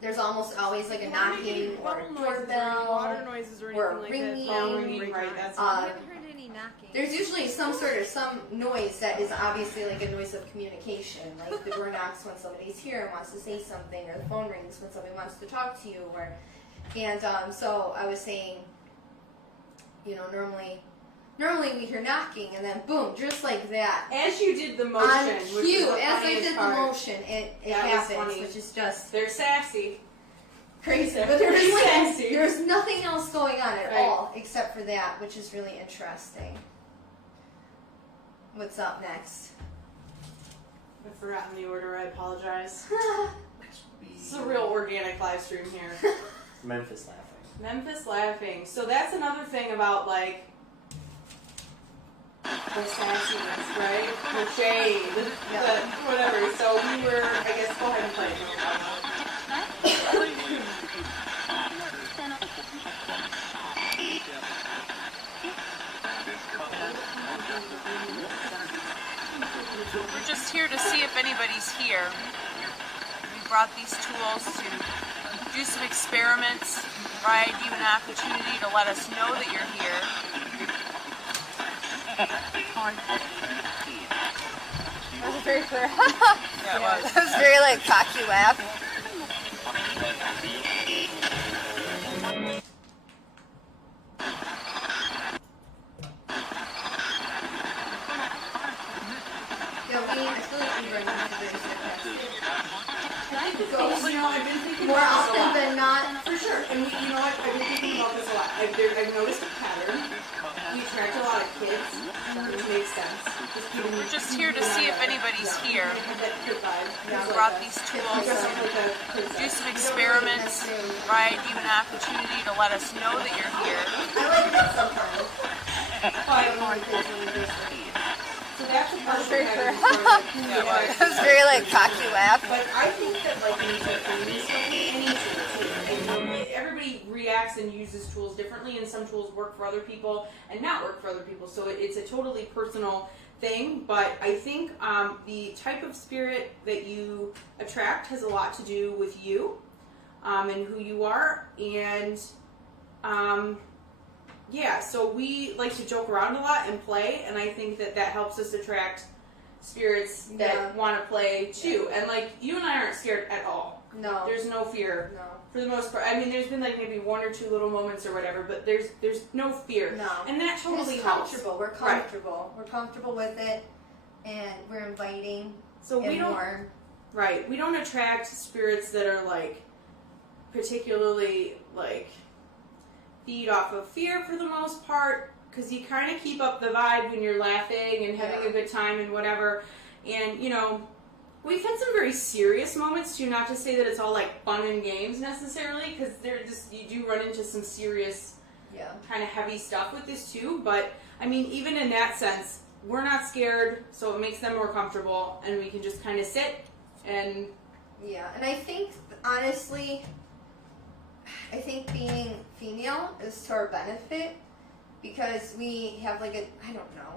there's almost always like a If you wanna make any knocking or a bubble noises or any water doorbell. noises or or anything like ringing. that, now would be a Ringing, great right, time. that's We Uh, haven't heard any knocking. There's usually some noise that is obviously like a noise of communication, like the door knocks when somebody's here and wants to say something, or the phone rings when somebody wants to talk to you, and so I was saying, you know, normally we hear knocking, and then boom, just like that, As you did the motion, on which cue, was the as I funniest did the part. motion, it That was happens, funny. which is just They're sassy. crazy. But Very there's sassy. there's nothing else going on at Right. all except for that, which is really interesting. What's up next? I've forgotten the order. I apologize. It's a real organic live stream here. Memphis laughing. Memphis laughing. So that's another thing about like the sassiness, right? The shade, the whatever. So we were, I guess, go ahead and play it. We're just here to see if anybody's here. We brought these tools to do some experiments, provide you an opportunity to let us know that you're here. That was very clear. Yeah, it was. That was very like cocky laugh. Yeah, I feel like we run into this I've been thinking more about this a often lot. than not. For sure. And you know what? I've been thinking about this a lot. I've noticed a pattern. We attract a lot of kids, which makes sense. We're just here to see if anybody's here. We brought these tools to do some experiments, provide you an opportunity to let us know that you're here. I like that sometimes. I don't know if it's really different. So that's a part of Very the clear. pattern. Yeah, it was. That was very like cocky laugh. But I think that like when you take things, any tools, everybody reacts and uses tools differently, and some tools work for other people and not work for other people. So it's a totally personal thing. But I think the type of spirit that you attract has a lot to do with you and who you are, and yeah. So we like to joke around a lot and play, and I think that helps us attract spirits that Yeah. want to play too. And like you and I aren't scared at all. No. There's no fear No. for the most part. I mean, there's been like maybe one or two little moments or whatever, but there's no fear. No. And that totally It's helps. comfortable. We're Right. comfortable. We're comfortable with it, and we're inviting So we and don't more. right. We don't attract spirits that are like particularly like feed off of fear for the most part, because you kind of keep up the vibe when you're laughing and having Yeah. a good time and whatever. And you know, we've had some very serious moments too. Not to say that it's all like fun and games necessarily, because you do run into some serious Yeah. kind of heavy stuff with this too. But I mean, even in that sense, we're not scared, so it makes them more comfortable, and we can just kind of sit and Yeah, and I think, honestly, I think being female is to our benefit because we have like I don't know,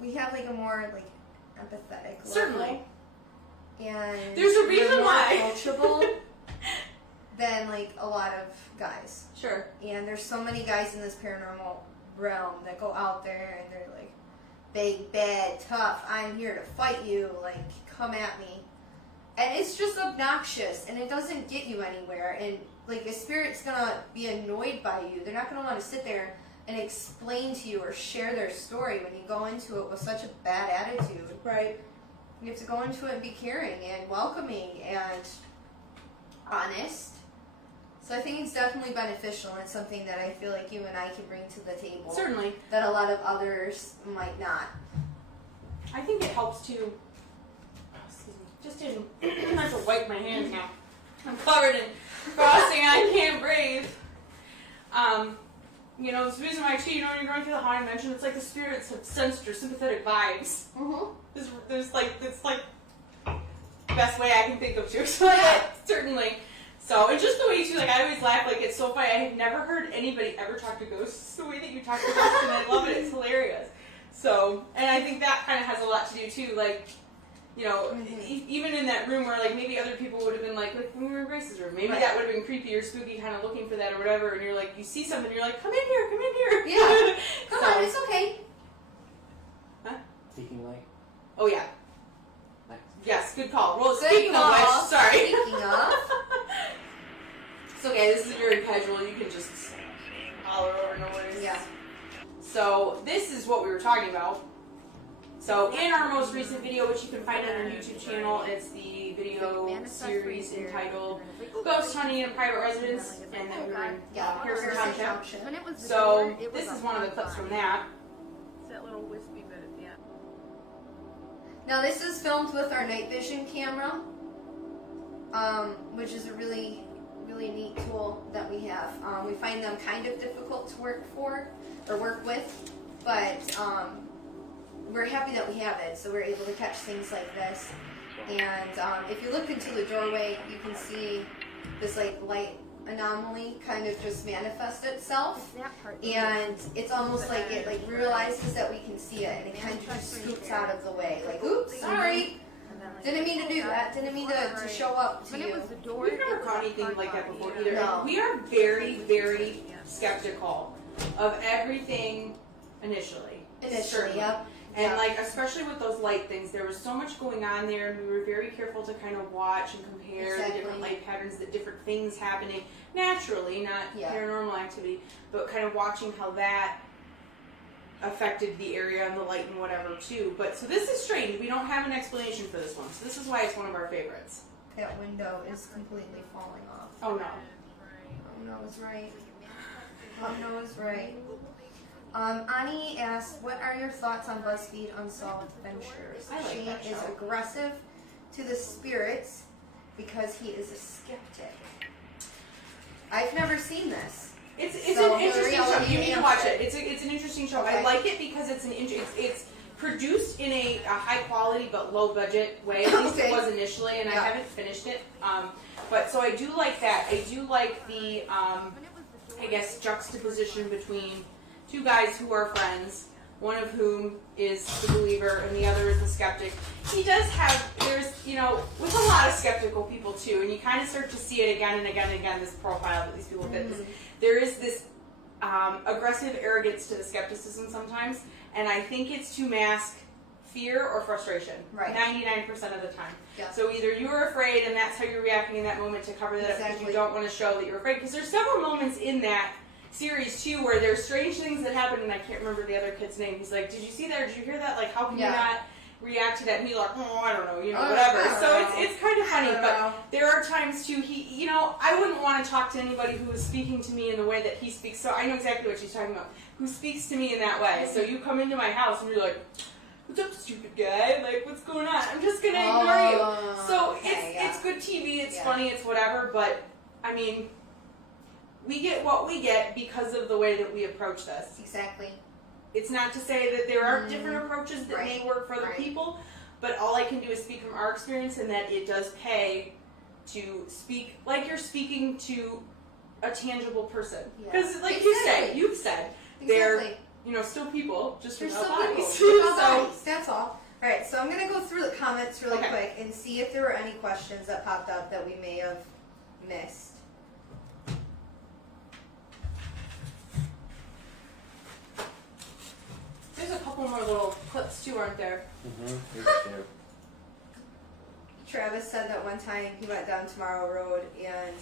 we have like a more like empathetic level. Certainly. And There's a we're reason more why. approachable than like a lot of guys. sure. And there's so many guys in this paranormal realm that go out there and they're like, big, bad, tough, I'm here to fight you, like, come at me. And it's just obnoxious and it doesn't get you anywhere. And like a spirit's gonna be annoyed by you. They're not gonna want to sit there and explain to you or share their story when you go into it with such a bad attitude. Right. You have to go into it and be caring and welcoming and honest. So I think it's definitely beneficial and it's something that I feel like you and I can bring to the table Certainly. that a lot of others might not. I think it helps to. Excuse me. Just didn't. I have to wipe my hands now. I'm covered in frosting. I can't breathe. You know, the reason why too, you know, when you're going through the haunted mansion, it's like the spirits have sensed your sympathetic vibes. Mm-hmm. There's like it's like the best way I can think of to explain it. Certainly. So and just the way too, like I always laugh, like it's so funny. I have never heard anybody ever talk to ghosts the way that you talk to ghosts, and I love it. It's hilarious. So, and I think that kind of has a lot to do too, like. You know, even in that room where like maybe other people would have been like when we were in Grace's room, maybe Right. that would have been creepy or spooky, kind of looking for that or whatever. And you're like, you see something, you're like, come in here. Yeah. Come So- on, it's okay. Speaking like. Oh yeah. Nice. Yes, good call. Well, Good speaking of call. which, sorry. Speaking of, It's okay. This is very casual. You can just holler over noise. yeah. So this is what we were talking about. So in our most recent video, which you can find on our YouTube channel, it's the video series entitled Ghost Hunting in a Private Residence, and that we were in Pearson Township. When it was the So door, it was this a is one of the hot clips from body. that. It's that little wispy bit at the end. Now this is filmed with our night vision camera, which is a really, really neat tool that we have. We find them kind of difficult to work with, but we're happy that we have it, so we're able to catch things like this. And if you look into the doorway, you can see this like light anomaly kind of just manifest itself. That part. And it's almost like it like realizes that we can see it, and it kind of just scoots out of the way. Like, oops, sorry, didn't mean to do that. Didn't mean to show up to When it you. was the door, We've it never was caught a anything hot like that body. before either. No. We are very, very skeptical of everything initially. Initially, Certainly. yep. And Yeah. like, especially with those light things, there was so much going on there, and we were very careful to kind of watch and compare the different Exactly. light patterns, the different things happening naturally, not Yeah. paranormal activity, but kind of watching how that affected the area and the light and whatever too. But so this is strange. We don't have an explanation for this one, so this is why it's one of our favorites. That window is completely falling off. Oh no. Oh no, it's right. Oh no, it's right. Ani asked, what are your thoughts on BuzzFeed Unsolved Adventures? I like She that is show. aggressive to the spirits because he is a skeptic. I've never seen this. It's So, an interesting Maria, show. will You you need to watch answer? it. It's an interesting show. Okay. I like it because it's produced in a high quality but low budget way. At least Okay. it was initially, and I Yeah. haven't finished it. But so I do like that. I do like the I guess juxtaposition between two guys who are friends, one of whom is the believer and the other is the skeptic. He does have, with a lot of skeptical people too, and you kind of start to see it again and again and again, this profile that these people fit. There is this aggressive arrogance to the skepticism sometimes, and I think it's to mask fear or frustration. Right. 99% of the time. Yeah. So either you were afraid and that's how you're reacting in that moment to cover that up because you Exactly. don't want to show that you're afraid. Because there's several moments in that series too where there's strange things that happen, and I can't remember the other kid's name. He's like, did you see that or did you hear that? Like, how can you Yeah. not react to that? And he's like, oh, I don't know, you know, Oh, whatever. I don't So know. it's kind of funny, I don't but know. there are times too, you know, I wouldn't want to talk to anybody who is speaking to me in the way that he speaks, so I know exactly what she's talking about, who speaks to me in that way. So you come into my house and you're like, what's up, stupid guy? Like, what's going on? I'm just gonna ignore you. So okay, yeah. it's good TV, it's Yeah. funny, it's whatever, but I mean, we get what we get because of the way that we approach this. Exactly. It's not to say that there aren't different approaches that may Right. work for other Right. people, but all I can do is speak from our experience and that it does pay to speak like you're speaking to a tangible person. Yeah. Because, like Exactly. you've said, they're, Exactly. you know, still people, just There's without some people. bodies. Without So, bodies, that's all. Alright, so I'm going to go through the comments really Okay. quick and see if there were any questions that popped up that we may have missed. there's a couple more little clips too, aren't there? Travis said that one time he went down Tomorrow Road and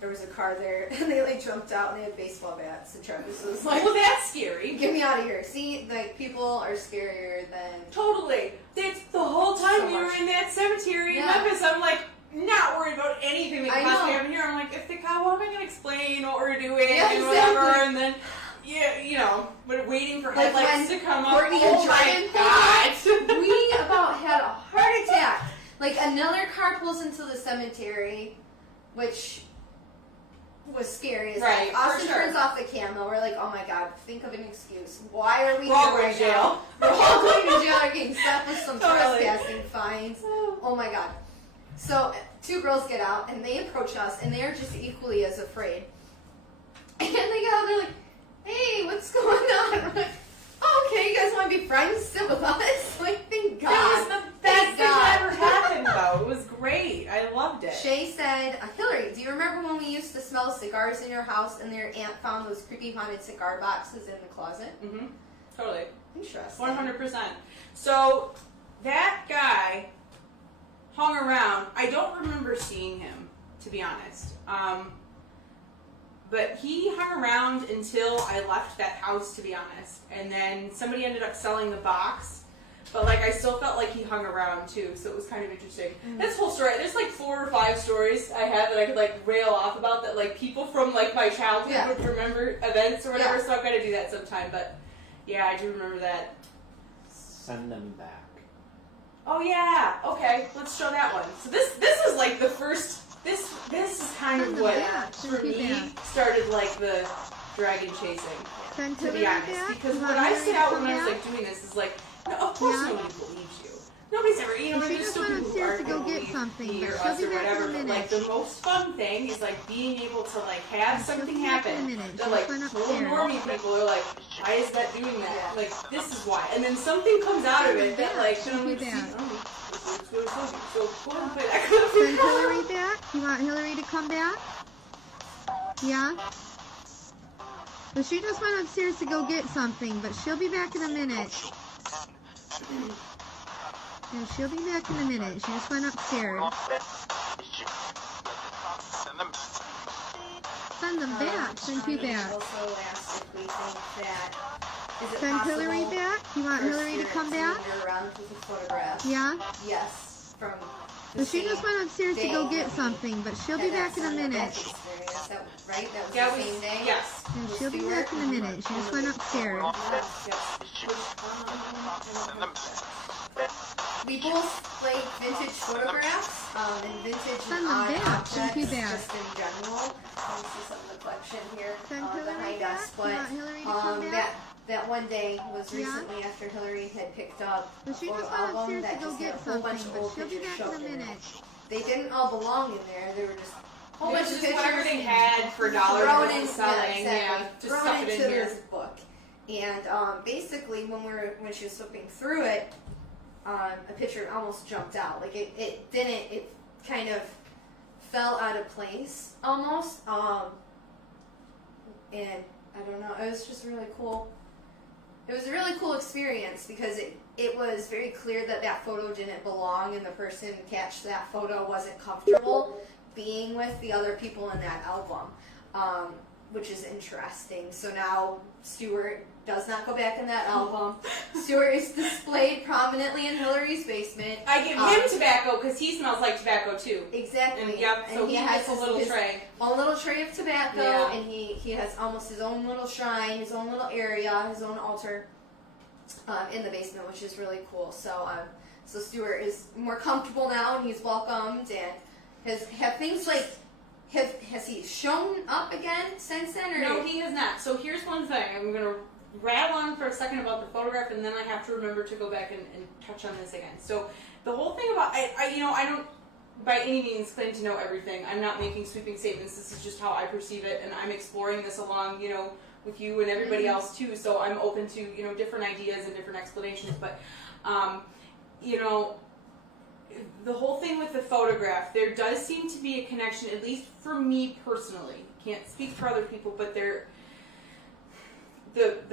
there was a car there and they like jumped out and they had baseball bats and Travis was like, Well, that's scary. get me out of here. See, like people are scarier than Totally. That's the whole time So we were much. in that cemetery in Yeah. Memphis. I'm like, not worried about anything that I could possibly know. happen here. I'm like, if they come, how am I going to explain what we're doing Yeah, and whatever? exactly. And then, yeah, you know, but waiting for Like headlights when to come up. Courtney Oh and my Jordan pulled God. we about had a heart attack. Like another car pulls into the cemetery, which was scary as Right, heck. for Austin sure. turns off the camera. We're like, oh my god, think of an excuse. Why are we We're all here going right to jail. now? We're all going to jail. Are getting stuck with some Totally. trespassing fines. Oh my god. So two girls get out and they approach us and they're just equally as afraid. And they get out. They're like, hey, what's going on? We're like, oh, okay, you guys want to be friends? Sit with us? Like, thank God. That was the best Thank thing God. that ever happened, though. It was great. I loved it. Shay said, Hillary, do you remember when we used to smell cigars in your house and your aunt found those creepy haunted cigar boxes in the closet? Mm-hmm. Totally. Interesting. 100%. So that guy hung around. I don't remember seeing him, to be honest. But he hung around until I left that house, to be honest. And then somebody ended up selling the box. But like I still felt like he hung around too, so it was kind of interesting. This whole story, there's like 4 or 5 stories I have that I could like rail off about that like people from like my childhood Yeah. would remember events or whatever. Yeah. So I've got to do that sometime. But yeah, I do remember that. Send them back. Oh yeah, okay, let's show that one. So this is like the first. This is kind of what for me started like the dragon chasing. To be honest, because what I set out when I was like doing this is like, no, of course nobody believes you. Nobody's ever, you know, Well, she there's just still went people who upstairs aren't to go gonna get believe something, me but or she'll us be or back in a whatever. But like minute. the most fun thing is like being able to like have something be back in a happen. minute. That She like just went total upstairs. normie people are like, why is that doing that? Like this is why. And then something comes out of it that like, She'll be see, back. oh, it's really funny. So go ahead and play that clip. Send Hillary back? You want Hillary to come back? Yeah? Well, she just went upstairs to go get something, but she'll be back in a minute. Yeah, she'll be back in a minute. She just went upstairs. Send them back. Send you back. Also asked if we think that is it Send possible Hillary back? You want for Hillary to spirits come back? wander around with a photograph? Yeah? Yes, from the Well, she same just went upstairs to day go get that we something, but she'll be had back in a that minute. experience. That, right? That was Yeah, the we, same day? yes. And she'll be back in a minute. She just went upstairs. We both like vintage photographs and vintage Send them back. objects Send you back. just in general. You see some of the collection here Send Hillary behind back? us. You But want Hillary to come back? that one day was Yeah? recently after Hillary had picked up Well, she a just photo went album upstairs that to go just had get a whole bunch something, of but old she'll be pictures back in a shoved in minute. there. They didn't all belong in there. They were just a whole It bunch was of just pictures. whatever they had for dollars Thrown that in, was selling. exactly. Just Thrown stuff it into in here. this book. And basically, when she was flipping through it, a picture almost jumped out. Like it didn't. It kind of fell out of place almost. And I don't know. It was just really cool. It was a really cool experience because it was very clear that that photo didn't belong, and the person who catched that photo wasn't comfortable being with the other people in that album, which is interesting. So now Stuart does not go back in that album. Stuart is displayed prominently in Hillary's basement. I give him tobacco because he smells like tobacco too. Exactly. And yep, so and he has a little his tray. own little tray of tobacco, Yeah. and he has almost his own little shrine, his own little area, his own altar in the basement, which is really cool. So so Stuart is more comfortable now, and he's welcomed, and have things like has he shown up again since then? Or No, he has not. So here's one thing. I'm going to rattle on for a second about the photograph, and then I have to remember to go back and touch on this again. So the whole thing about, I don't by any means claim to know everything. I'm not making sweeping statements. This is just how I perceive it, and I'm exploring this along, with you and everybody else too. So I'm open to, different ideas and different explanations. But, the whole thing with the photograph, there does seem to be a connection, at least for me personally. Can't speak for other people, but the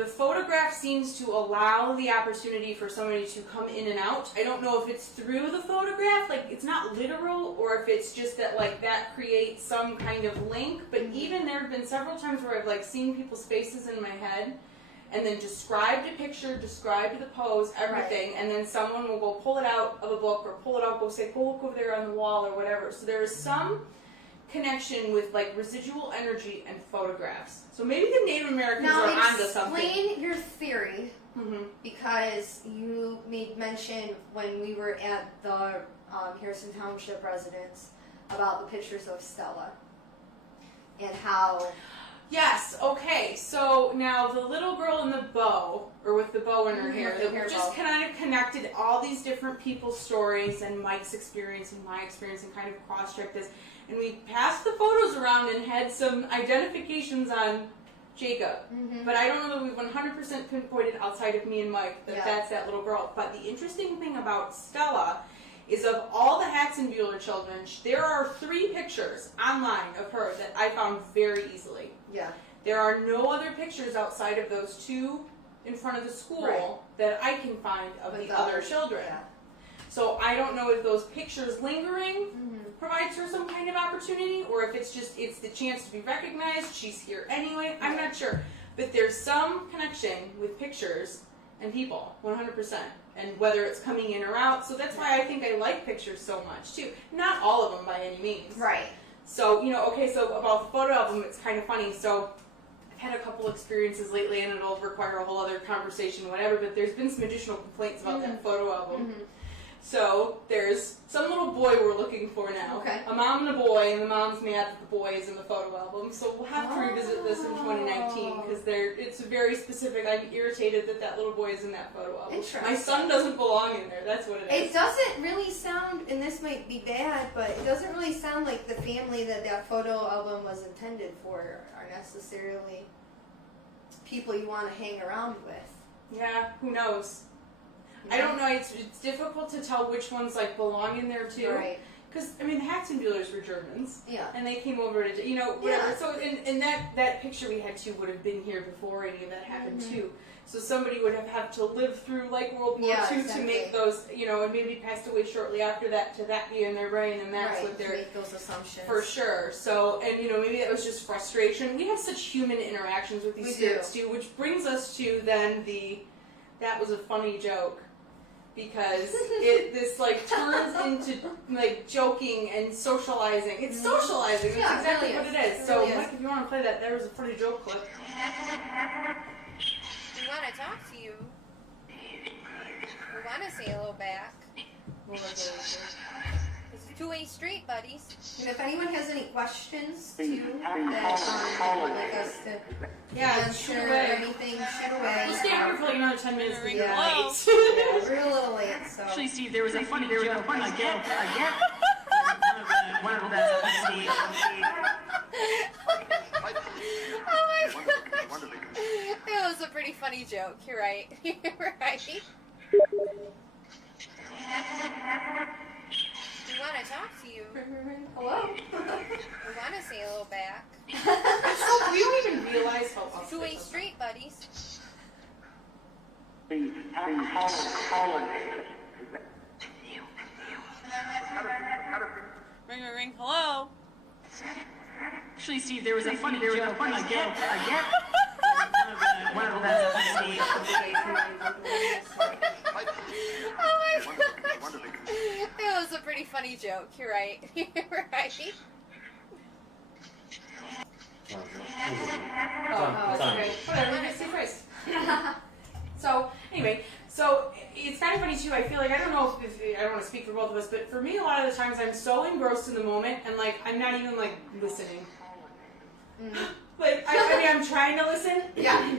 photograph seems to allow the opportunity for somebody to come in and out. I don't know if it's through the photograph, like it's not literal, or if it's just that that creates some kind of link. But even there have been several times where I've seen people's faces in my head, and then described a picture, described the pose, everything, and then someone will go pull it out of a book or pull it out, go say, go look over there on the wall or whatever. So there is some connection with residual energy and photographs. So maybe the Native Americans now are onto something. explain your theory, Mm-hmm. because you made mention when we were at the Harrison Township residence about the pictures of Stella and how. Yes, okay, so now the little girl in the bow, or with the bow in her hair, with the that hair just bow. kind of connected all these different people's stories and Mike's experience and my experience and kind of cross-checked this. And we passed the photos around and had some identifications on Jacob. Mm-hmm. But I don't know that we've 100% pinpointed outside of me and Mike that Yeah. that's that little girl. But the interesting thing about Stella is of all the Hatzenbuehler children, there are 3 pictures online of her that I found very easily. Yeah. There are no other pictures outside of those 2 in front of the school Right. that I can find of With the other children. Yeah. So I don't know if those pictures lingering Mm-hmm. provides her some kind of opportunity, or if it's the chance to be recognized. She's here anyway. I'm not sure. But there's some connection with pictures and people, 100%. And whether it's coming in or out. So that's why I think I like pictures so much too. Not all of them by any means. Right. So, so about the photo album, it's kind of funny. So I've had a couple experiences lately, and it'll require a whole other conversation, whatever, but there's been some additional complaints about that photo album. Mm-hmm. So there's some little boy we're looking for now. Okay. A mom and a boy, and the mom's mad that the boy is in the photo album. So we'll have to revisit this in 2019 because it's very specific. I'm irritated that little boy is in that photo album. Interesting. My son doesn't belong in there. That's what it is. It doesn't really sound, and this might be bad, but it doesn't really sound like the family that photo album was intended for are necessarily people you want to hang around with. Yeah, who knows? I don't know. It's difficult to tell which ones belong in there too. Right. Because the Hatzenbuehlers were Germans. Yeah. And they came over to whatever. Yeah. So and that picture we had too would have been here before any of that happened too. So somebody would have had to live through World War II exactly. to make those and maybe passed away shortly after that to that be in their brain, and that's right. what to they're. make those assumptions. For sure. So, and maybe that was just frustration. We have such human interactions with these We spirits too, which brings us to then that was a funny joke. Because this turns into joking and socializing. It's socializing. That's Yeah, it exactly really what is. it is. It So, really is. Mike, if you want to play that, there was a funny joke clip. We want to talk to you. We want to say hello back. It's a two-way street, buddies. And if anyone has any questions too that would like us to answer shoot or away. anything, shoot away. We'll stay here for another 10 minutes because you're Yeah. late. Yeah, we're a little late, so. Actually, Steve, there was a funny joke again. One of the Oh my gosh. It was a pretty funny joke. You're right. You're right. We want to talk to you. Hello? We want to say hello back. We don't even realize how awesome Two-way it is. street, buddies. Ring, ring, ring. Hello. Actually, Steve, there was a funny joke again. One of the Oh my gosh. It was a pretty funny joke. You're right. You're right. Okay. Whatever, just say Christ. So, anyway, so it's kind of funny too. I feel like, I don't know if I don't want to speak for both of us, but for me, a lot of the times I'm so engrossed in the moment and like I'm not even like listening. Like, I mean, I'm trying to listen. Yeah.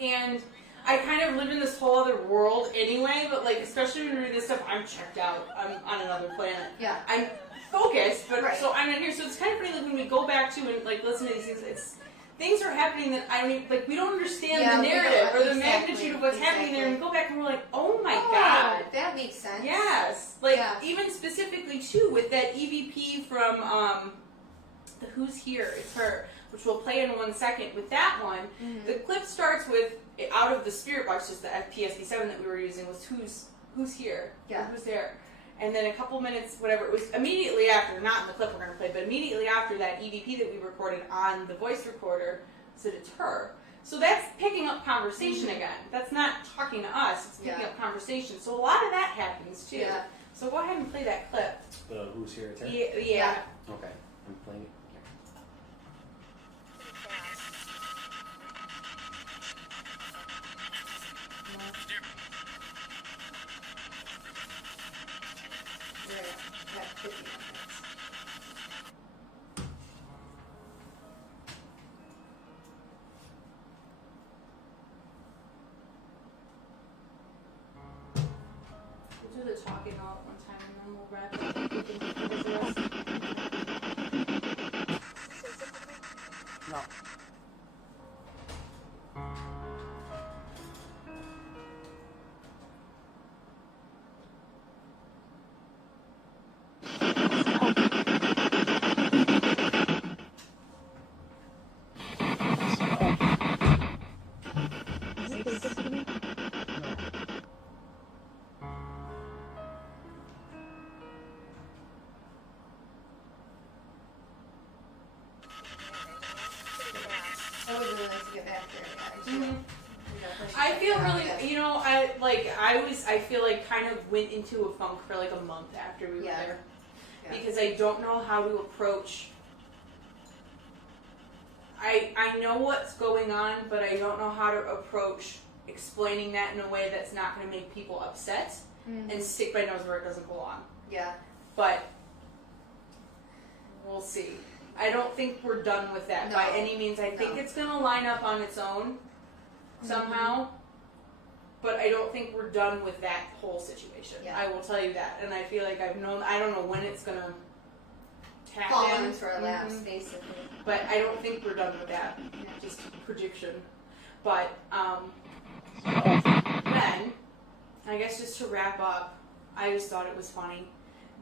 And I kind of live in this whole other world anyway, but like, especially when we read this stuff, I'm checked out. I'm on another planet. Yeah. I'm focused, but Right. so I'm not here. So it's kind of funny, like, when we go back to and like listen to these things, things are happening that I don't even, like, we don't understand Yeah, the we don't- narrative or the exactly, magnitude of what's happening there, and we go back and we're like, oh my Oh, god. that makes sense. Yes. Like, Yeah. even specifically too, with that EVP from the Who's Here, it's her, which we'll play in 1 second. With that one, the clip starts with, out of the spirit box, just the FPSB7 that we were using, was who's here, Yeah. or who's there. And then a couple minutes, whatever, it was immediately after, not in the clip we're going to play, but immediately after that EVP that we recorded on the voice recorder said it's her. So that's picking up conversation again. That's not talking to us, it's picking Yeah. up conversation. So a lot of that happens too. Yeah. So go ahead and play that clip. Who's here? It's her? Yeah. Okay, I'm playing it. We'll do the talking all at one time and then we'll wrap it up. We can do the rest. No. I would really like to get back there again. I feel really, you know, I feel like kind of went into a funk for like a month after we were Yeah. there. Yeah. Because I don't know how to approach. I know what's going on, but I don't know how to approach explaining that in a way that's not going to make people upset and stick my nose where it doesn't belong. Yeah. But we'll see. I don't think we're done with that by No. any means. I think No. it's going to line up on its own somehow. But I don't think we're done with that whole situation. Yeah. I will tell you that. And I feel like I don't know when it's going to tap Fall in. into our laps, Mhm. basically. But I don't think we're done with that. Just prediction. But then, I guess just to wrap up, I just thought it was funny.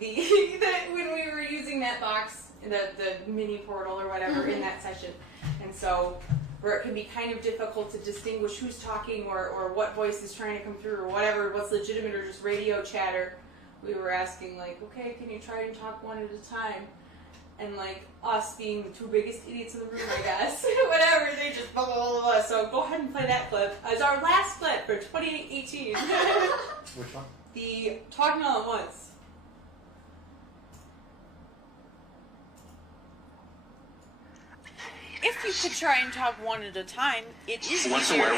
That when we were using that box, the mini portal or whatever in that session, and so where it can be kind of difficult to distinguish who's talking or what voice is trying to come through or whatever, what's legitimate or just radio chatter, we were asking like, okay, can you try and talk one at a time? And like us being the two biggest idiots in the room, I guess, whatever, they just blah, blah, blah, blah. So go ahead and play that clip as our last clip for 2018. Which one? The Talking All at Once. If you could try and talk one at a time, it is easier. I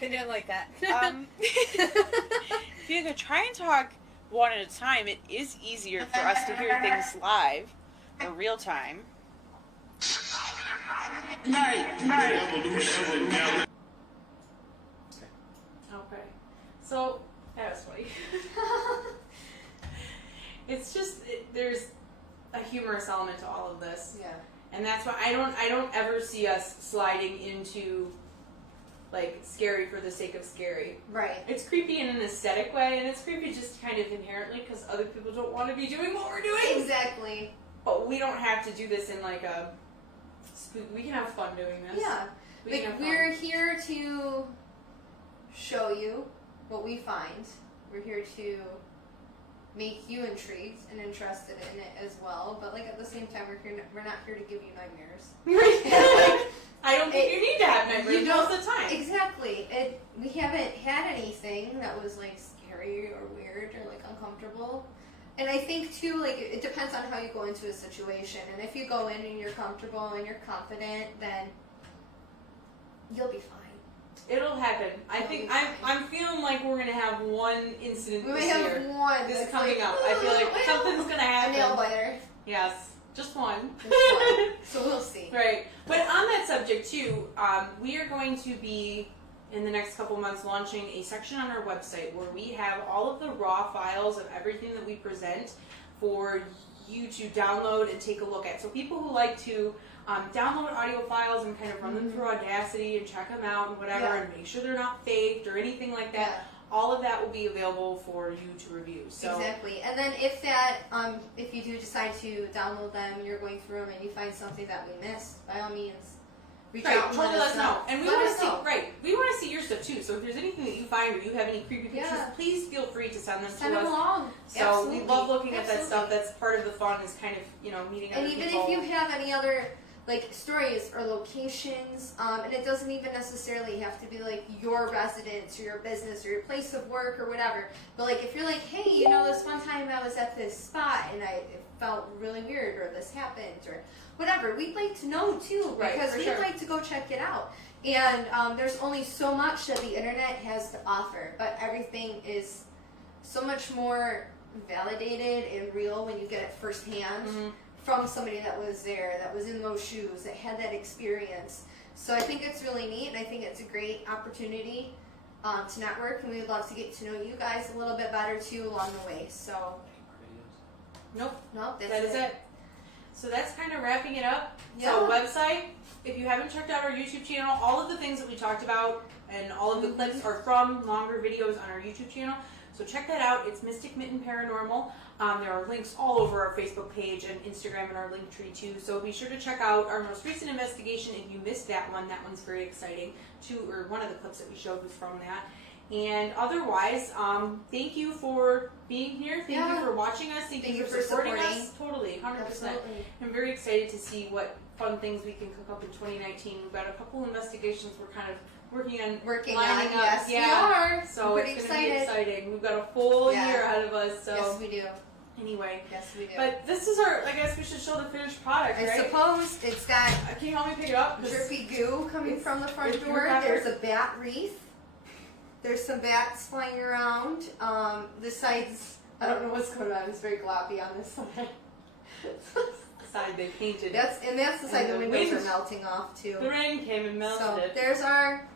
didn't like that. If you could try and talk one at a time, it is easier for us to hear things live or real time. Okay. So, that was funny. It's just, there's a humorous element to all of this. Yeah. And that's why I don't ever see us sliding into like scary for the sake of scary. Right. It's creepy in an aesthetic way, and it's creepy just kind of inherently because other people don't want to be doing what we're doing. Exactly. But we don't have to do this in like a spook. We can have fun doing this. Yeah. We can Like have we're here to show you what we find. We're here to make you intrigued and interested in it as well. But like at the same time, we're not here to give you nightmares. I don't think you need to have nightmares most of the time. Exactly. We haven't had anything that was like scary or weird or like uncomfortable. And I think too, like it depends on how you go into a situation. And if you go in and you're comfortable and you're confident, then you'll be fine. It'll happen. I think I'm feeling like we're gonna have one incident We may this have year. one This is that's coming like, up. I feel like something's gonna a happen. nail biter. Yes, just one. Just one. So we'll see. Right. But on that subject too, we are going to be in the next couple months launching a section on our website where we have all of the raw files of everything that we present for you to download and take a look at. So people who like to download audio files and kind of run them through Audacity and check them out and whatever, Yeah. and make sure they're not faked or anything like that. All of that will be available for you to review. So Exactly. And then if if you do decide to download them, you're going through them and you find something that we missed, by all means, reach right, out and totally let us know. And we Let want us to see, know. we want to see your stuff too. So if there's anything that you find or you have any creepy pictures, Yeah. please feel free to send them Send to them us. along. So Absolutely. we love looking at that Absolutely. stuff. That's part of the fun is kind of, meeting other And even people. if you have any other like stories or locations, and it doesn't even necessarily have to be like your residence or your business or your place of work or whatever. But like if you're like, hey, this one time I was at this spot and it felt really weird or this happened or whatever, we'd like to know too Right, because for we'd sure. like to go check it out. And there's only so much that the internet has to offer, but everything is so much more validated and real when you get it firsthand from somebody that was there, that was in those shoes, that had that experience. So I think it's really neat, and I think it's a great opportunity to network, and we would love to get to know you guys a little bit better too along the way. So, Nope. that's That is it. So that's kind of wrapping it up. Yeah. So website, if you haven't checked out our YouTube channel, all of the things that we talked about and all of the clips are from longer videos on our YouTube channel. So check that out. It's Mystic Mitten Paranormal. There are links all over our Facebook page and Instagram and our link tree too. So be sure to check out our most recent investigation. If you missed that one's very exciting. One of the clips that we showed was from that. And otherwise, thank you for being here. Thank you for watching us. Thank you for supporting us. Totally, 100%. Absolutely. I'm very excited to see what fun things we can cook up in 2019. We've got a couple investigations we're kind of working on lining up. Yes, we are. So We're it's pretty going to be excited. exciting. We've got a full Yeah. year ahead of us. So Yes, we do. anyway, Yes, we do. but this is I guess we should show the finished product, I right? suppose it's got Can you help me pick it up? 'Cause drippy goo coming it's- from the front it's door. pepper. There's a bat wreath. There's some bats flying around. The sides, I don't know what's going on. It's very gloppy on this side. the side they painted. That's the side And the the windows wind- are melting off too. The rain came and melted So it. there's our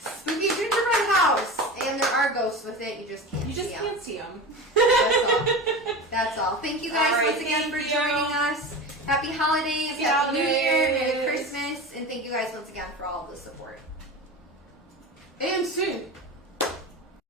spooky gingerbread house, and there are ghosts with it. You just can't. You just see 'em. can't see them. That's all. That's all. Thank you guys All right, once again thank for you. joining us. Happy holidays, Happy Happy New Year, Merry holidays. Christmas, and thank you guys once again for all of the support. And soon.